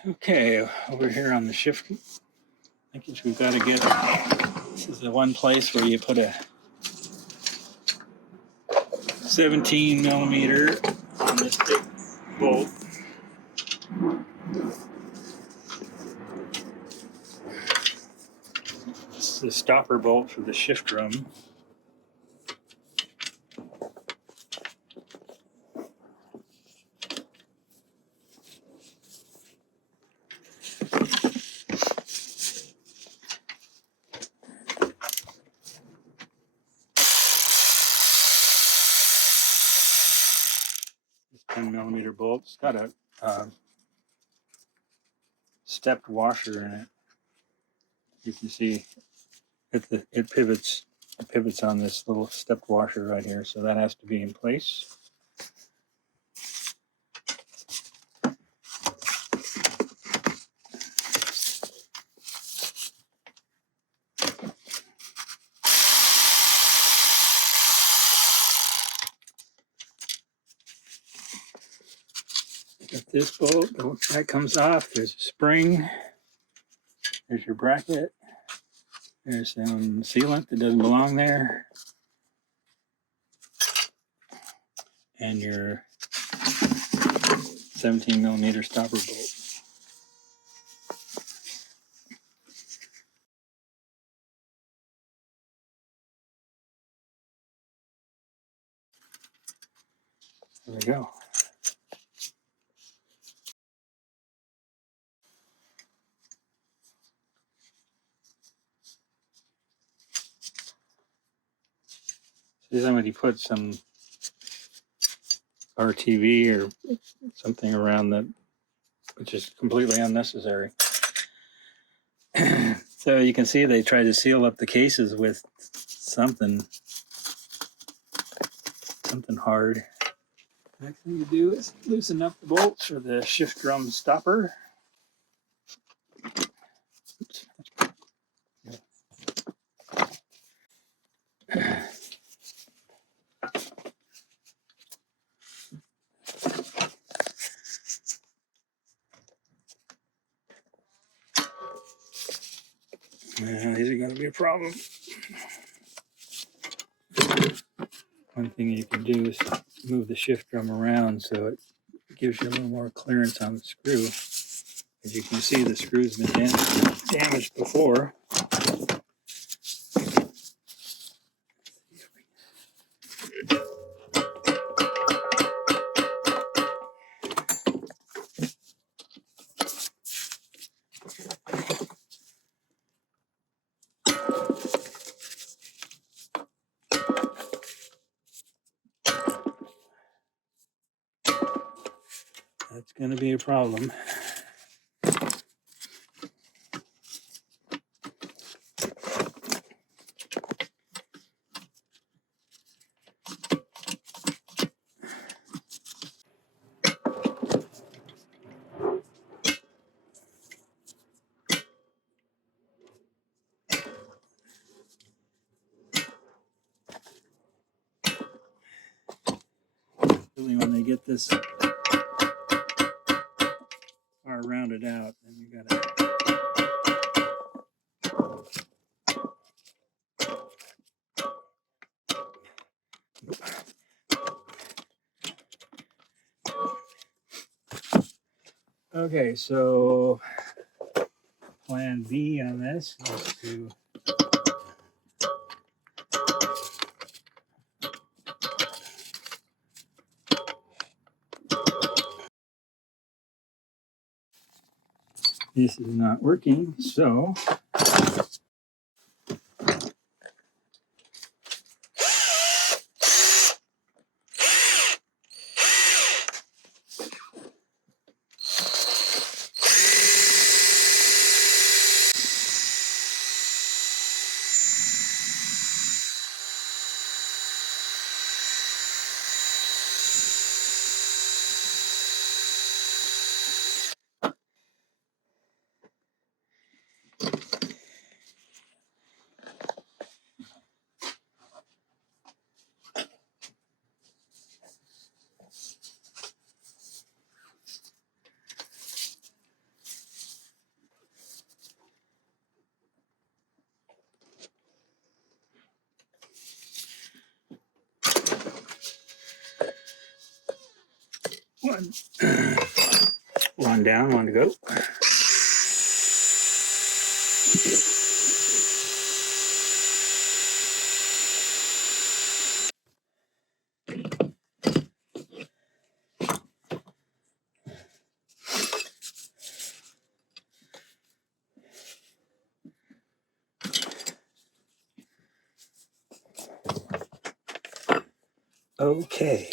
Okay, over here on the shift, I think we've got to get, this is the one place where you put a 17 millimeter on this big bolt. It's the stopper bolt for the shift drum. This 10 millimeter bolt. It's got a stepped washer in it. You can see it pivots on this little stepped washer right here, so that has to be in place. Got this bolt, that comes off. There's a spring. There's your bracket. There's some sealant that doesn't belong there. And your 17 millimeter stopper bolt. There we go. See, somebody put some RTV or something around that, which is completely unnecessary. So you can see they tried to seal up the cases with something hard. Next thing you do is loosen up the bolts for the shift drum stopper. Oops. These are going to be a problem. One thing you can do is move the shift drum around so it gives you a little more clearance on the screw. As you can see, the screw's been damaged before. That's going to be a problem. Really, when they get this far rounded out, then you got to. Okay, so plan B on this is to this is not working, so one down, one to go. Okay.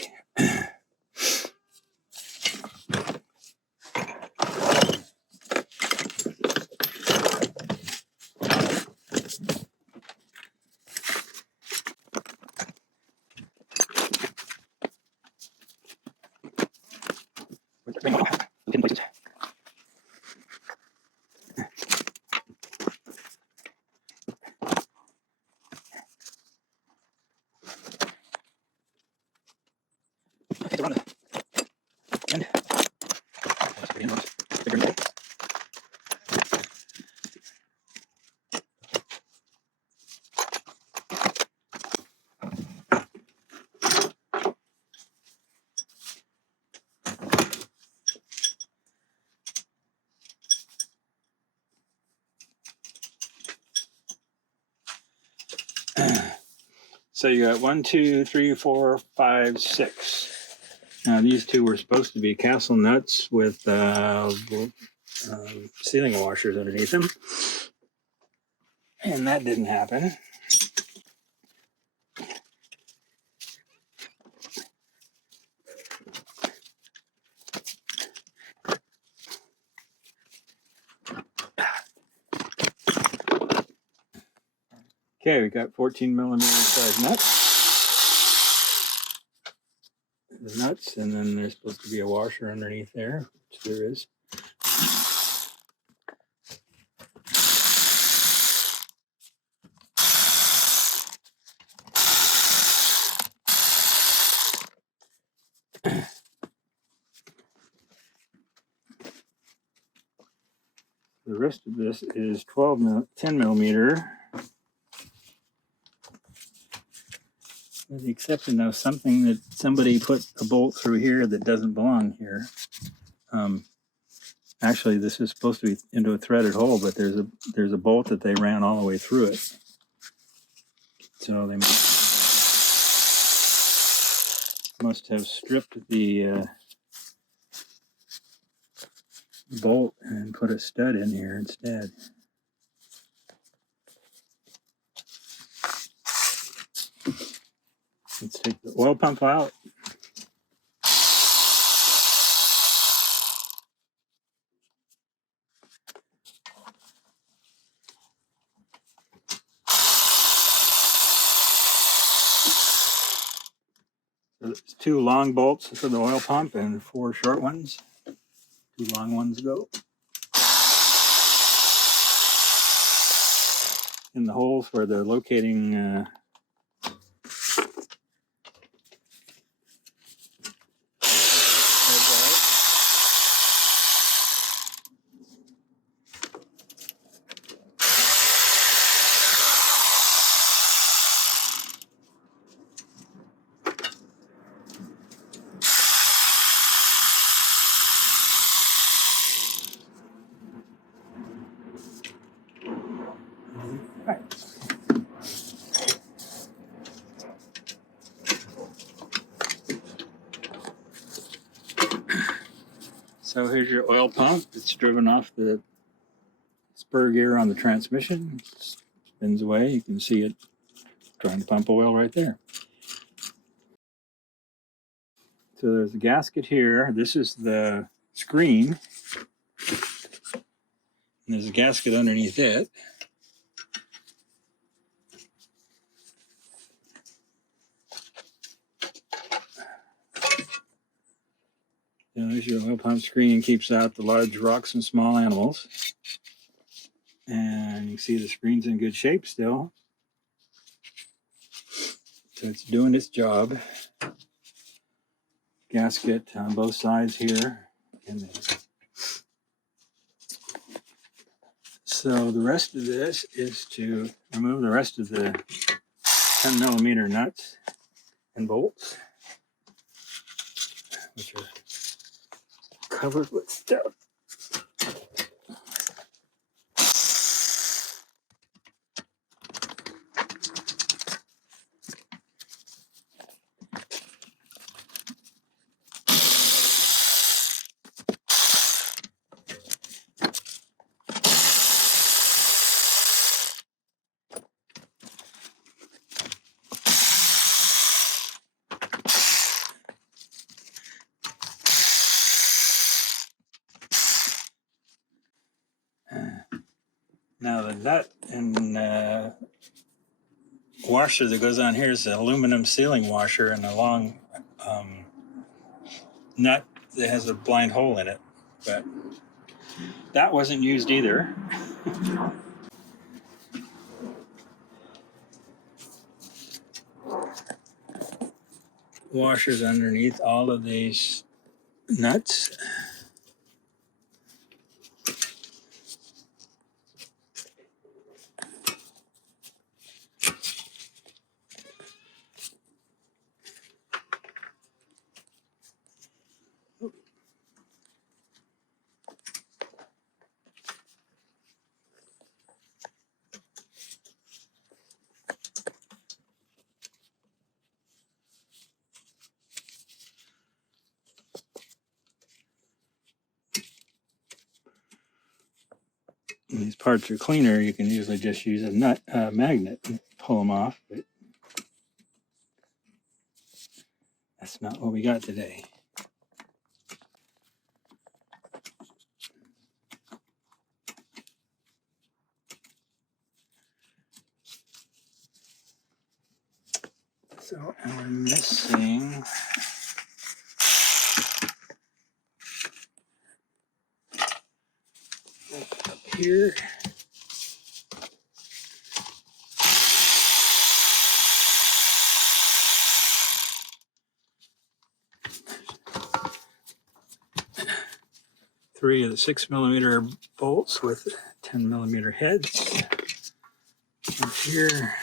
So you got 1, 2, 3, 4, 5, 6. Now these two were supposed to be castle nuts with sealing washers underneath them, and that didn't happen. Okay, we got 14 millimeter size nuts. The nuts, and then there's supposed to be a washer underneath there, which there is. The rest of this is 10 millimeter, with the exception of something that somebody put a bolt through here that doesn't belong here. Actually, this is supposed to be into a threaded hole, but there's a bolt that they ran all the way through it. So they must have stripped the bolt and put a stud in here instead. Let's take the oil pump out. So there's 2 long bolts for the oil pump and 4 short ones. 2 long ones go in the holes where the locating right. So here's your oil pump. It's driven off the spur gear on the transmission. It spins away. You can see it trying to pump oil right there. So there's a gasket here. This is the screen. And there's a gasket underneath it. And there's your oil pump screen, keeps out the large rocks and small animals. And you can see the screen's in good shape still. So it's doing its job. Gasket on both sides here. And so the rest of this is to remove the rest of the 10 millimeter nuts and bolts, which are covered with stuff. Now the nut and washer that goes on here is an aluminum sealing washer and a long nut that has a blind hole in it, but that wasn't used either. Washers underneath all of these nuts. When these parts are cleaner, you can usually just use a nut magnet and pull them off, but that's not what we got today. So I'm missing up here. 3 of the 6mm bolts with 10mm heads. And here,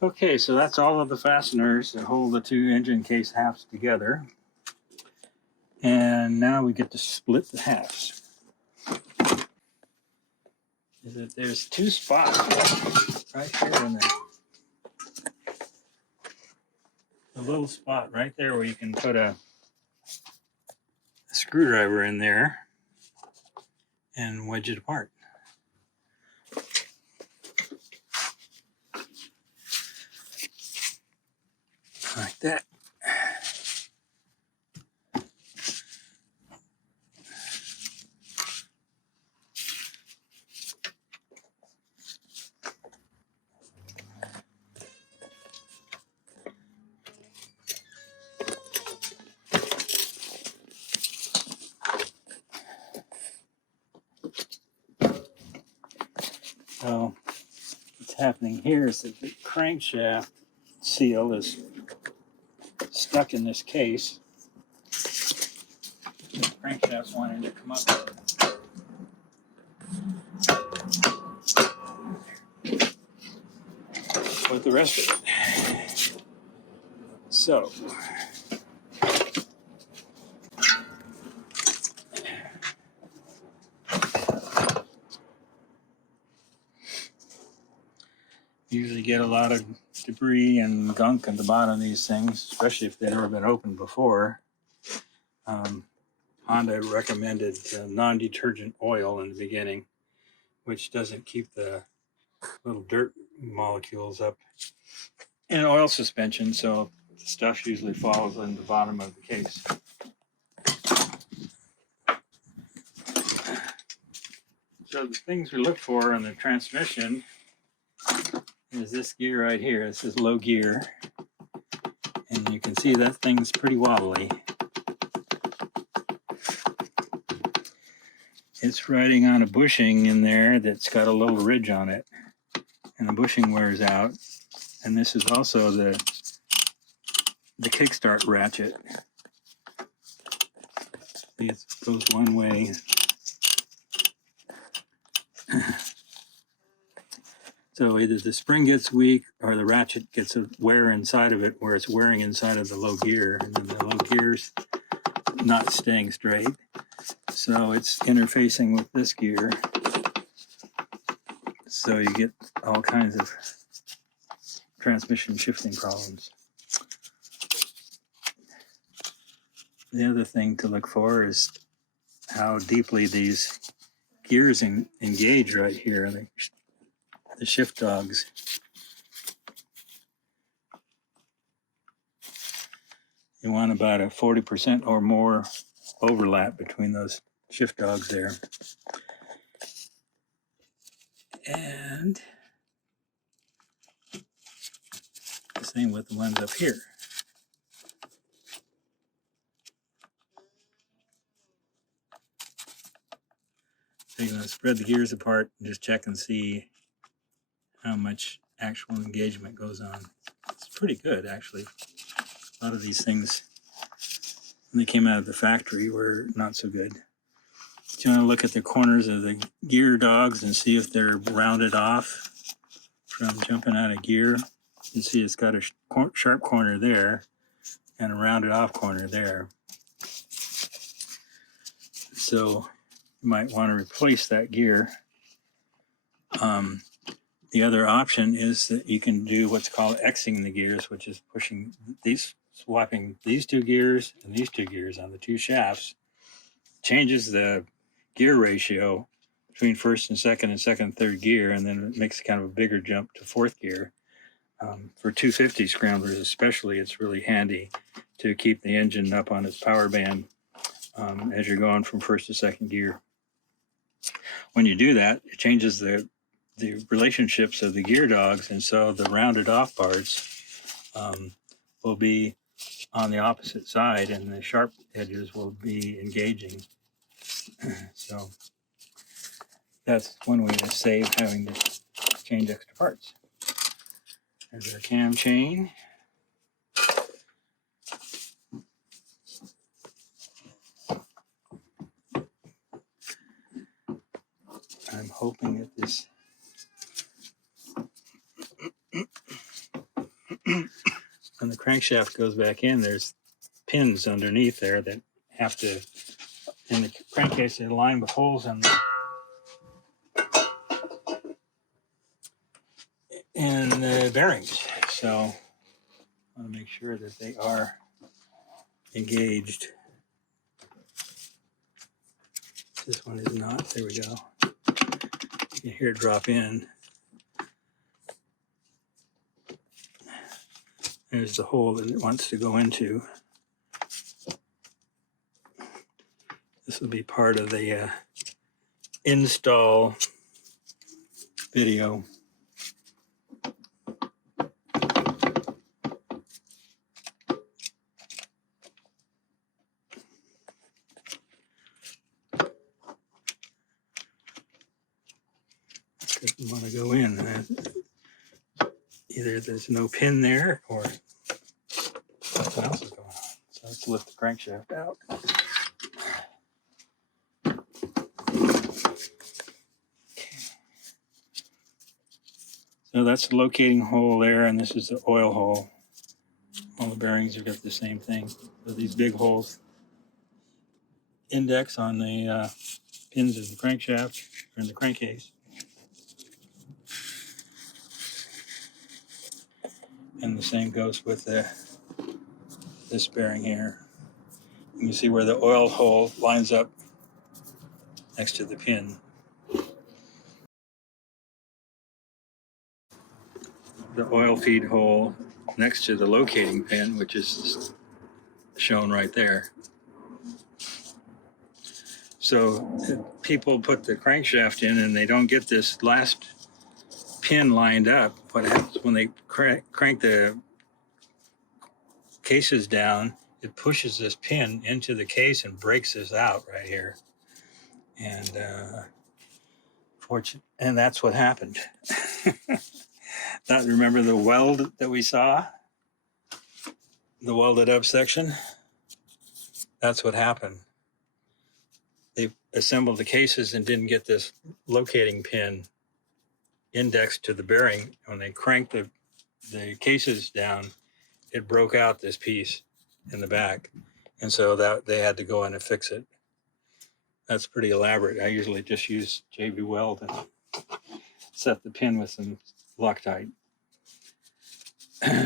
okay, so that's all of the fasteners that hold the two engine case halves together. And now we get to split the halves. There's two spots right here in the little spot right there where you can put a screwdriver in there and wedge it apart. Like that. So what's happening here is that the crankshaft seal is stuck in this case. The crankshaft's wanting to come up with the rest of it. So usually get a lot of debris and gunk at the bottom of these things, especially if they've never been opened before. Honda recommended non-detergent oil in the beginning, which doesn't keep the little dirt molecules up in oil suspension, so the stuff usually falls in the bottom of the case. So the things we look for in the transmission is this gear right here. This is low gear, and you can see that thing's pretty wobbly. It's riding on a bushing in there that's got a little ridge on it, and the bushing wears out. And this is also the kickstart ratchet. It goes one way. So either the spring gets weak or the ratchet gets a wear inside of it where it's wearing inside of the low gear, and then the low gear's not staying straight. So it's interfacing with this gear. So you get all kinds of transmission shifting problems. The other thing to look for is how deeply these gears engage right here, the shift dogs. You want about a 40% or more overlap between those shift dogs there. And the same with the ones up here. So you're going to spread the gears apart and just check and see how much actual engagement goes on. It's pretty good, actually. A lot of these things, when they came out of the factory, were not so good. You want to look at the corners of the gear dogs and see if they're rounded off from jumping out of gear. You see it's got a sharp corner there and a rounded off corner there. So you might want to replace that gear. The other option is that you can do what's called Xing the gears, which is swapping these two gears and these two gears on the two shafts. Changes the gear ratio between first and second and third gear, and then it makes kind of a bigger jump to fourth gear. For 250 scramblers especially, it's really handy to keep the engine up on its power band as you're going from first to second gear. When you do that, it changes the relationships of the gear dogs, and so the rounded off parts will be on the opposite side, and the sharp edges will be engaging. So that's one way to save having to change extra parts. There's our cam chain. I'm hoping that this when the crankshaft goes back in, there's pins underneath there that have to, in the crankcase, they line with holes in the bearings. So I want to make sure that they are engaged. This one is not. There we go. You can hear it drop in. There's the hole that it wants to go into. This will be part of the install video. Doesn't want to go in. Either there's no pin there or something else is going on. So let's lift the crankshaft out. So that's the locating hole there, and this is the oil hole. All the bearings have got the same thing. So these big holes index on the pins of the crankshaft or in the crankcase. And the same goes with this bearing here. You can see where the oil hole lines up next to the pin. The oil feed hole next to the locating pin, which is shown right there. So if people put the crankshaft in and they don't get this last pin lined up, what happens when they crank the cases down, it pushes this pin into the case and breaks this out right here. And that's what happened. Remember the weld that we saw? The welded up section? That's what happened. They assembled the cases and didn't get this locating pin indexed to the bearing. When they cranked the cases down, it broke out this piece in the back. And so that they had to go in and fix it. That's pretty elaborate. I usually just use JB Weld and set the pin with some Loctite.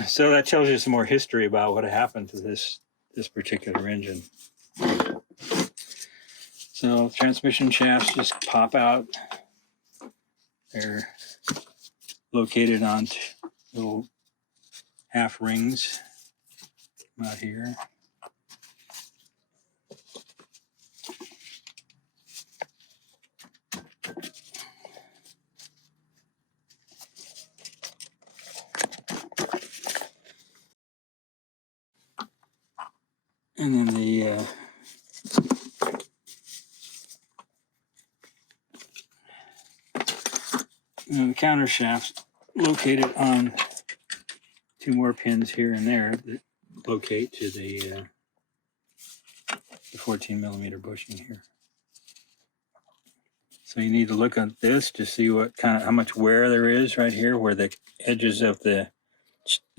So that tells you some more history about what happened to this particular engine. So transmission shafts just pop out. They're located on little half rings out here. And then the counter shafts located on two more pins here and there that locate to the 14 millimeter bushing here. So you need to look at this to see how much wear there is right here, where the edges of the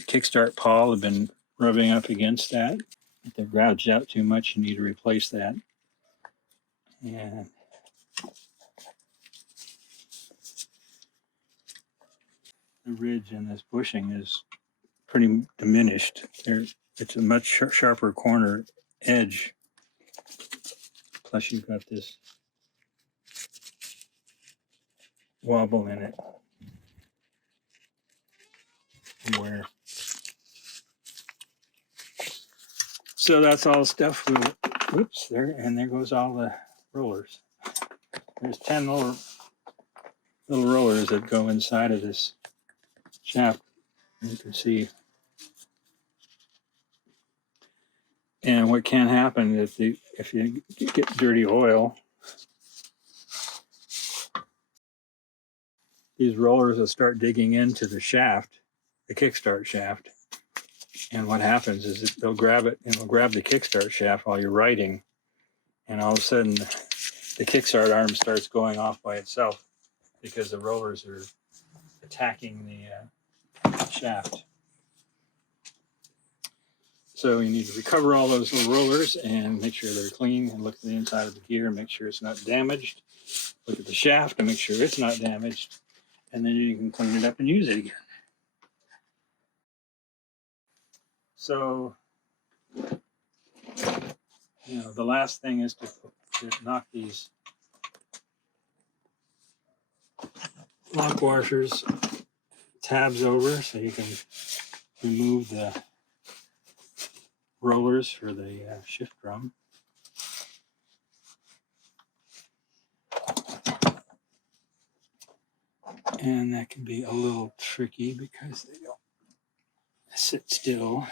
kickstart pawl have been rubbing up against that. If they've gouged out too much, you need to replace that. And the ridge in this bushing is pretty diminished. It's a much sharper corner edge. Plus you've got this wobble in it. Where? So that's all stuff whoops, there goes all the rollers. There's 10 little rollers that go inside of this shaft. You can see And what can happen is if you get dirty oil, these rollers will start digging into the shaft, the kickstart shaft. And what happens is they'll grab it and it'll grab the kickstart shaft while you're riding. And all of a sudden, the kickstart arm starts going off by itself because the rollers are attacking the shaft. So you need to recover all those little rollers and make sure they're clean, and look at the inside of the gear and make sure it's not damaged. Look at the shaft and make sure it's not damaged. And then you can clean it up and use it again. So, the last thing is to knock these lock washers tabs over so you can remove the rollers for the shift drum. And that can be a little tricky because they don't sit still.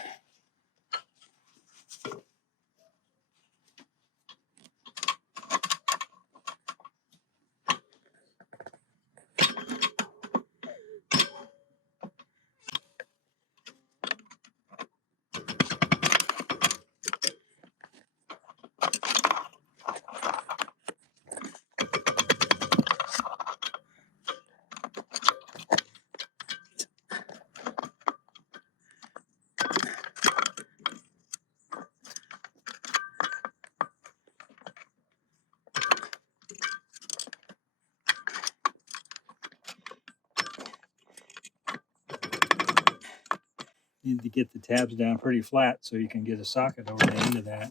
Need to get the tabs down pretty flat so you can get a socket over the end of that.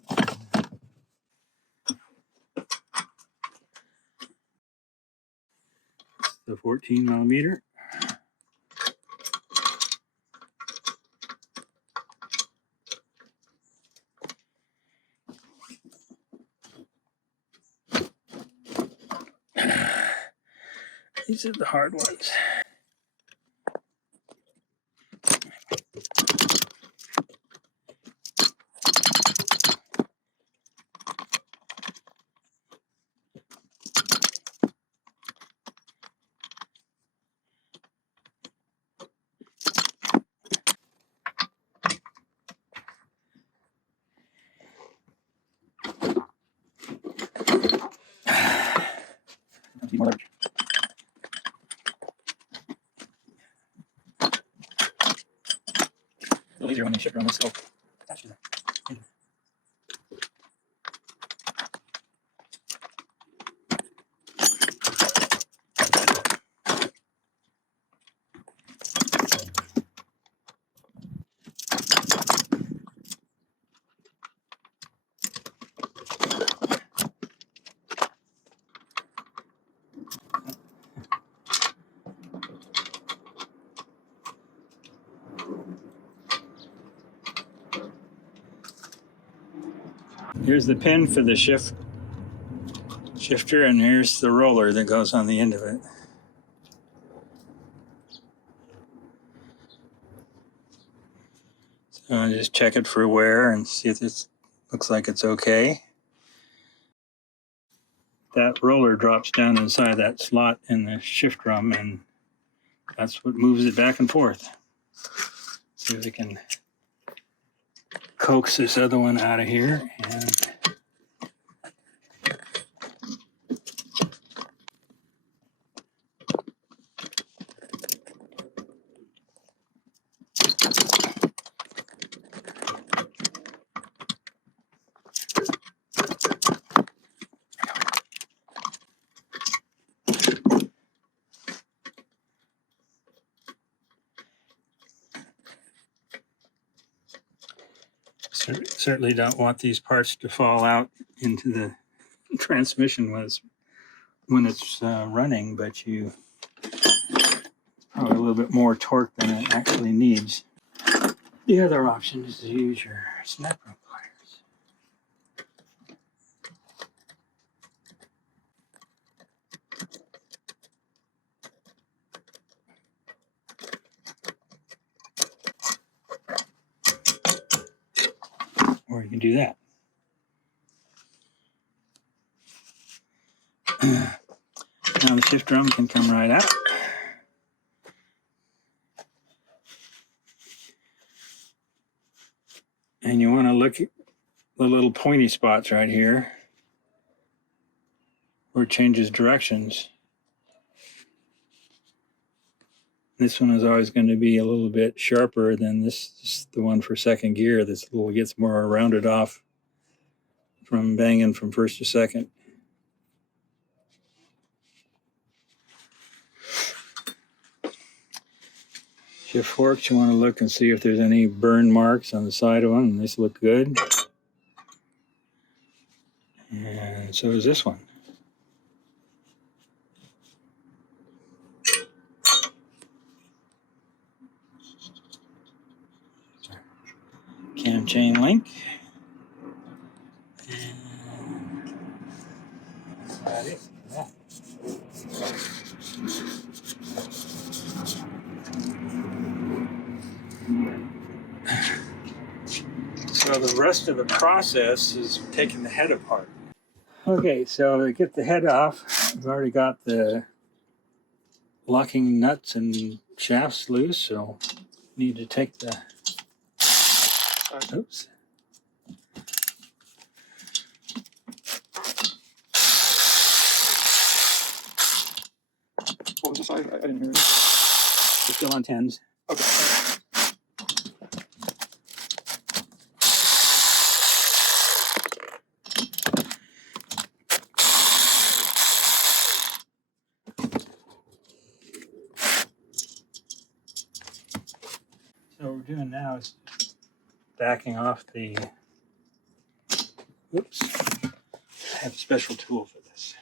The 14 millimeter. These are the hard ones. A little easier when they ship around this scope. Here's the pin for the shifter, and here's the roller that goes on the end of it. So just check it for wear and see if it looks like it's okay. That roller drops down inside that slot in the shift drum, and that's what moves it back and forth. See if we can coax this other one out of here. And certainly don't want these parts to fall out into the transmission when it's running, but you probably a little bit more torque than it actually needs. The other option is to use your snap rope pliers. Or you can do that. Now the shift drum can come right out. And you want to look at the little pointy spots right here where it changes directions. This one is always going to be a little bit sharper than this, the one for second gear. This little gets more rounded off from banging from first to second. Shift forks, you want to look and see if there's any burn marks on the side of them, and this look good. And so does this one. Cam chain link. And that's about it. Yeah. So the rest of the process is taking the head apart. Okay, so to get the head off, we've already got the locking nuts and shafts loose, so need to take the, oops. What was the size? I didn't hear it. We're still on 10s. Okay. So what we're doing now is backing off the, whoops, I have a special tool for this.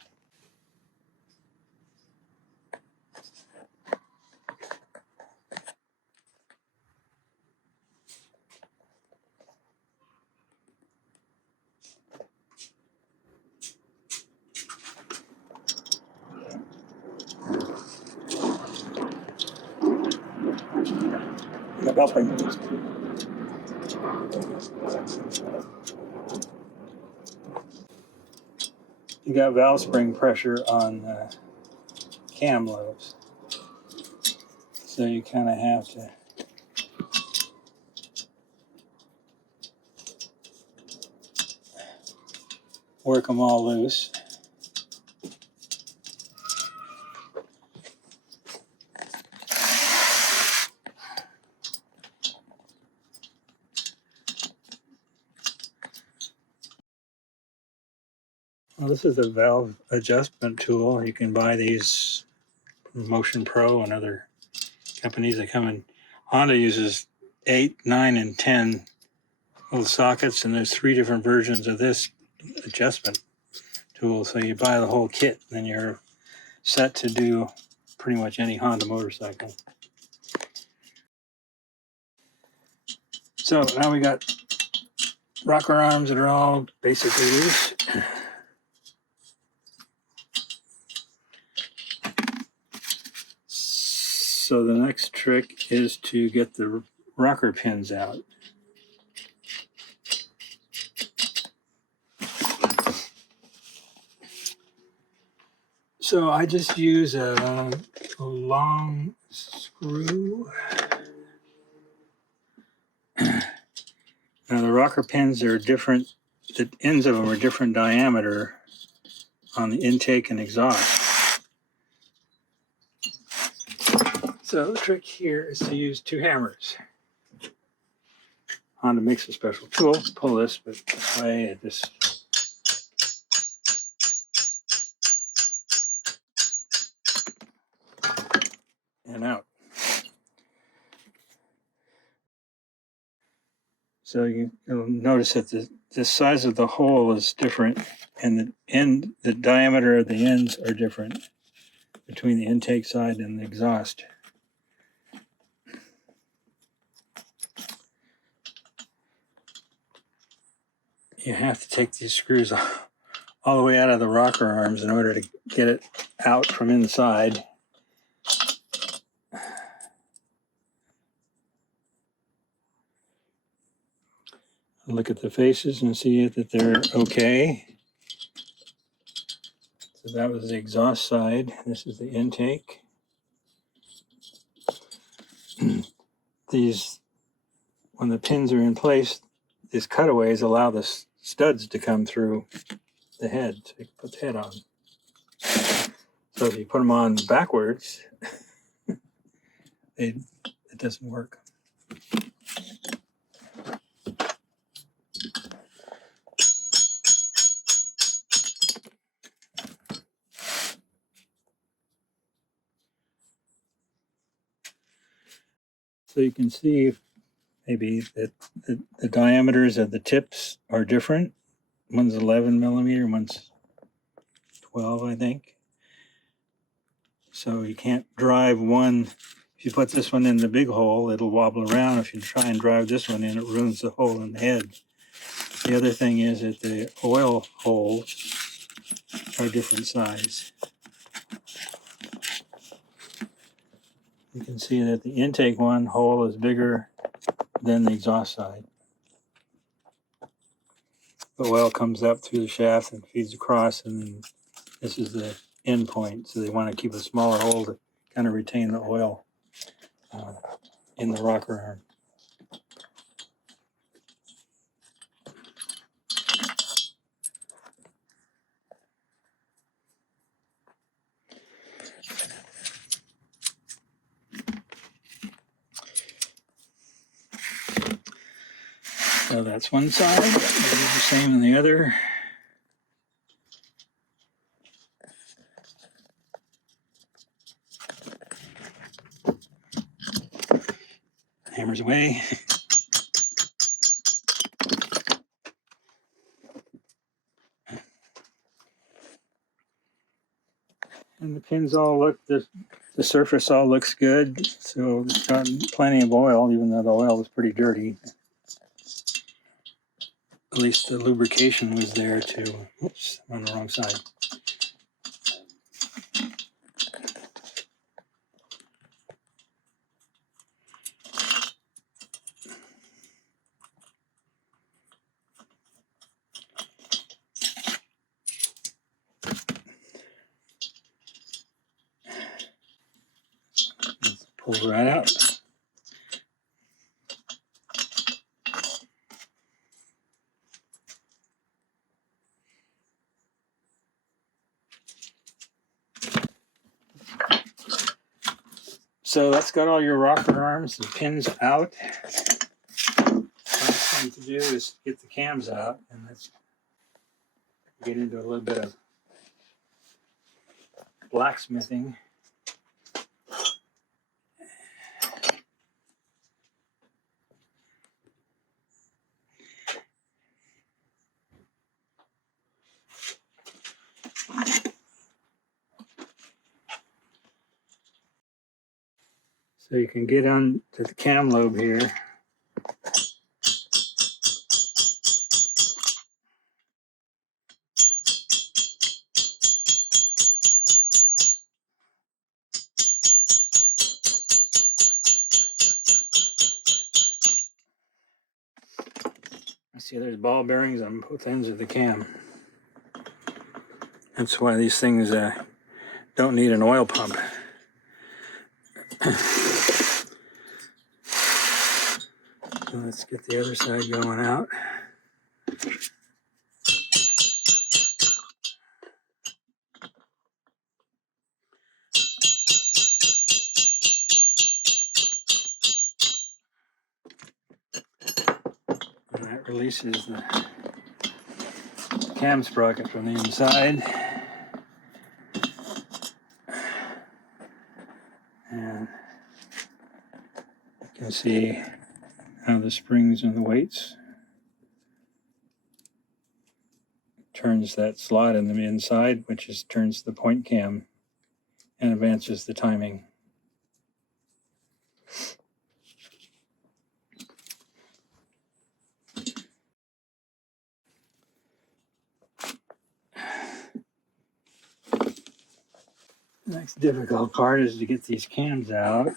The bell spring. You got valve spring pressure on the cam lobes, so you kind of have to work them all loose. Well, this is a valve adjustment tool. You can buy these from Motion Pro and other companies that come in. Honda uses 8, 9, and 10 little sockets, and there's 3 different versions of this adjustment tool. So you buy the whole kit, and then you're set to do pretty much any Honda motorcycle. So now we got rocker arms that are all basically loose. So the next trick is to get the rocker pins out. So I just use a long screw. Now the rocker pins are different, the ends of them are different diameter on the intake and exhaust. So the trick here is to use 2 hammers. Honda makes a special tool to pull this, but this way it just and out. So you'll notice that the size of the hole is different, and the diameter of the ends are different between the intake side and the exhaust. You have to take these screws all the way out of the rocker arms in order to get it out from inside. look at the faces and see that they're okay. So that was the exhaust side. This is the intake. These, when the pins are in place, these cutaways allow the studs to come through the head. So you can put the head on. So if you put them on backwards, it doesn't work. So you can see maybe that the diameters of the tips are different. One's 11 millimeter, one's 12, I think. So you can't drive one. If you put this one in the big hole, it'll wobble around. If you try and drive this one in, it ruins the hole in the head. The other thing is that the oil holes are different size. You can see that the intake one hole is bigger than the exhaust side. The oil comes up through the shaft and feeds across, and then this is the end point. So they want to keep a smaller hole to kind of retain the oil in the rocker arm. So that's one side. We'll do the same on the other. Hammers away. And the pins all look, the surface all looks good. So it's got plenty of oil, even though the oil was pretty dirty. At least the lubrication was there to, oops, I'm on the wrong side. Let's pull right out. So that's got all your rocker arms and pins out. Last thing to do is get the cams out, and let's get into a little bit of blacksmithing. So you can get on to the cam lobe here. See, there's ball bearings on both ends of the cam. That's why these things don't need an oil pump. So let's get the other side going out. And that releases the cam sprocket from the inside. And you can see how the springs and the weights turns that slot in the inside, which turns the point cam and advances the timing. The next difficult part is to get these cams out.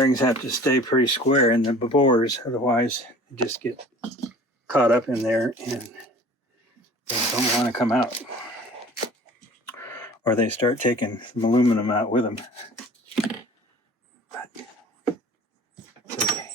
bearings have to stay pretty square in the bores, otherwise they just get caught up in there and they don't want to come out. Or they start taking some aluminum out with them. But it's okay.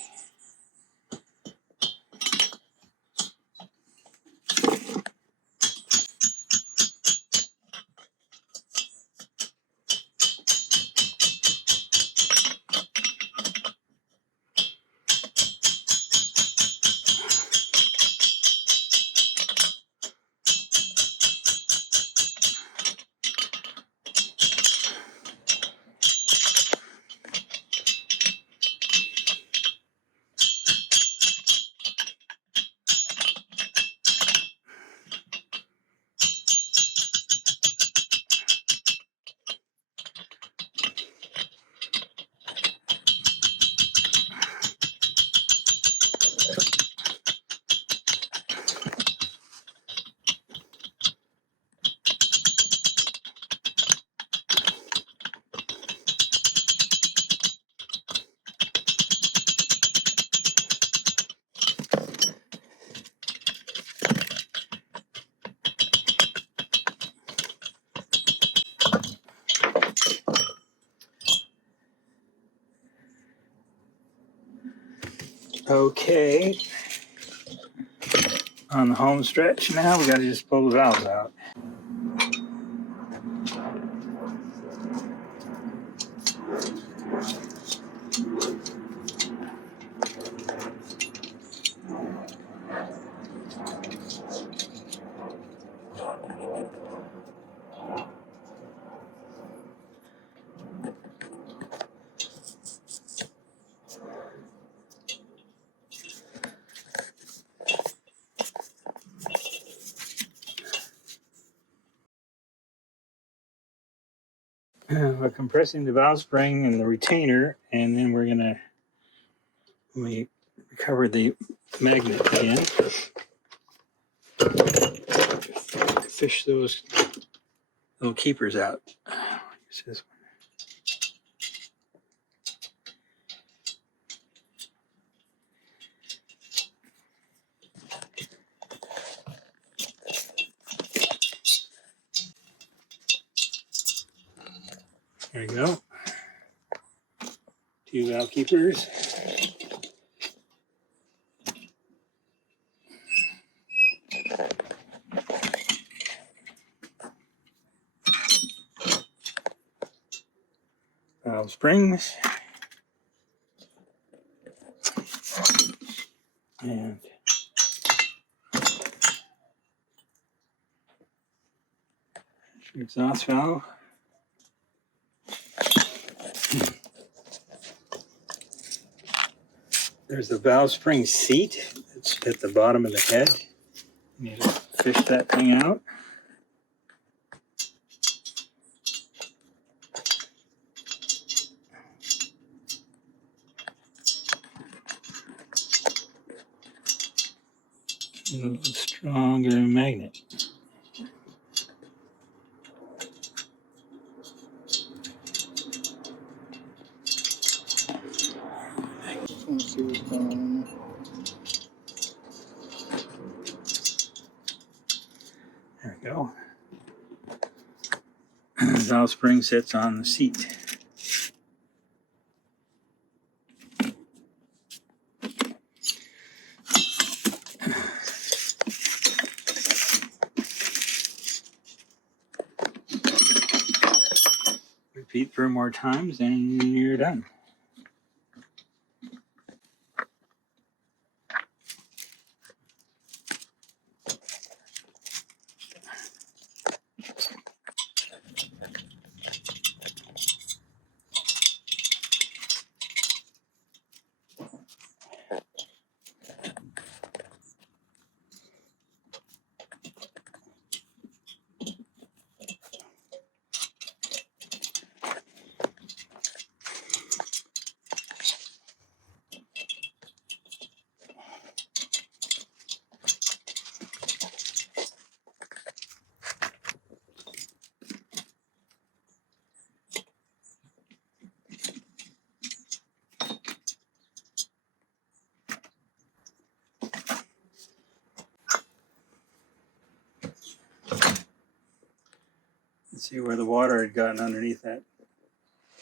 Okay, on the home stretch now, we got to just pull the valves out. We're compressing the valve spring and the retainer, and then we're gonna recover the magnet again. Fish those little keepers out. Use this one. There you go. 2 valve keepers. Valve springs. And exhaust valve. There's the valve spring seat. It's at the bottom of the head. You need to fish that thing out. A little stronger magnet. Let's see what's going on. There we go. The valve spring sits on the seat. Repeat 3 more times and you're done. Let's see where the water had gotten underneath that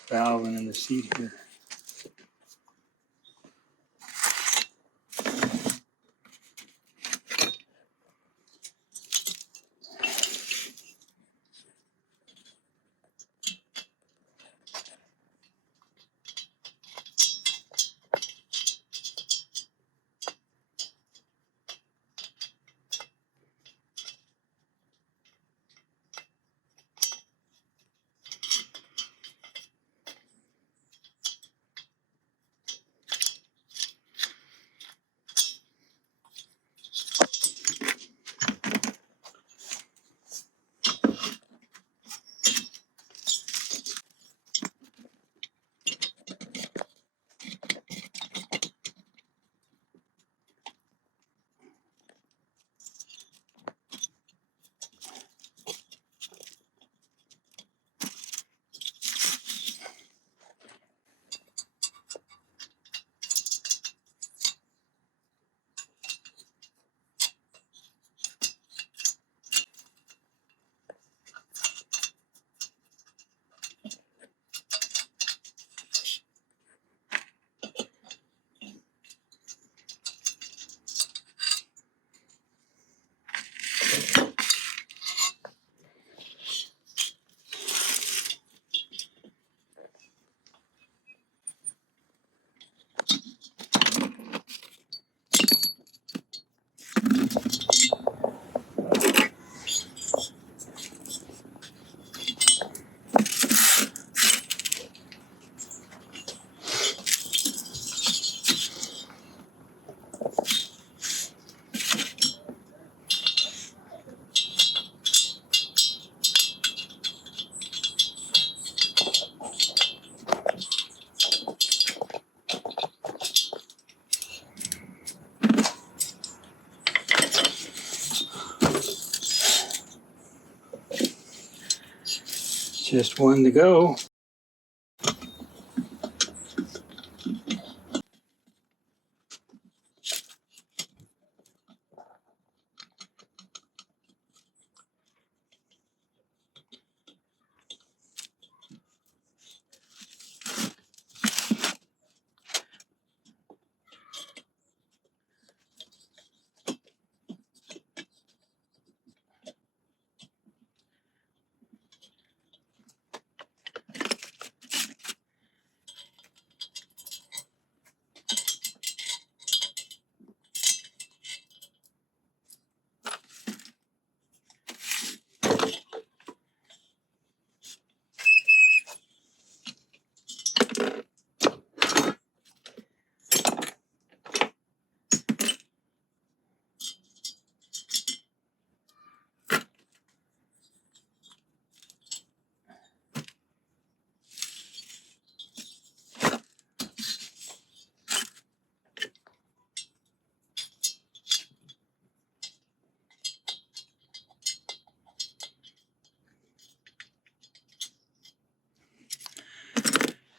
valve and in the seat here. Just one to go.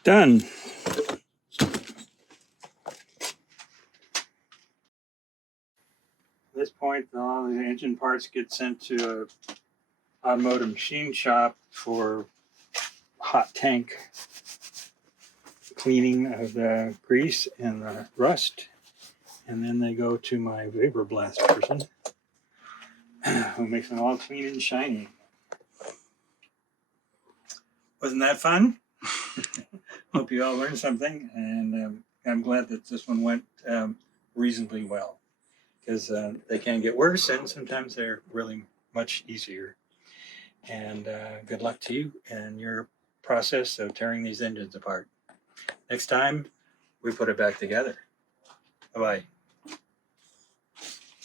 Done. At this point, all the engine parts get sent to a automotive machine shop for hot tank cleaning of the grease and the rust, and then they go to my vapor blast person who makes them all clean and shiny. Wasn't that fun? Hope you all learned something, and I'm glad that this one went reasonably well, because they can get worse and sometimes they're really much easier. And good luck to you and your process of tearing these engines apart. Next time we put it back together. Bye-bye.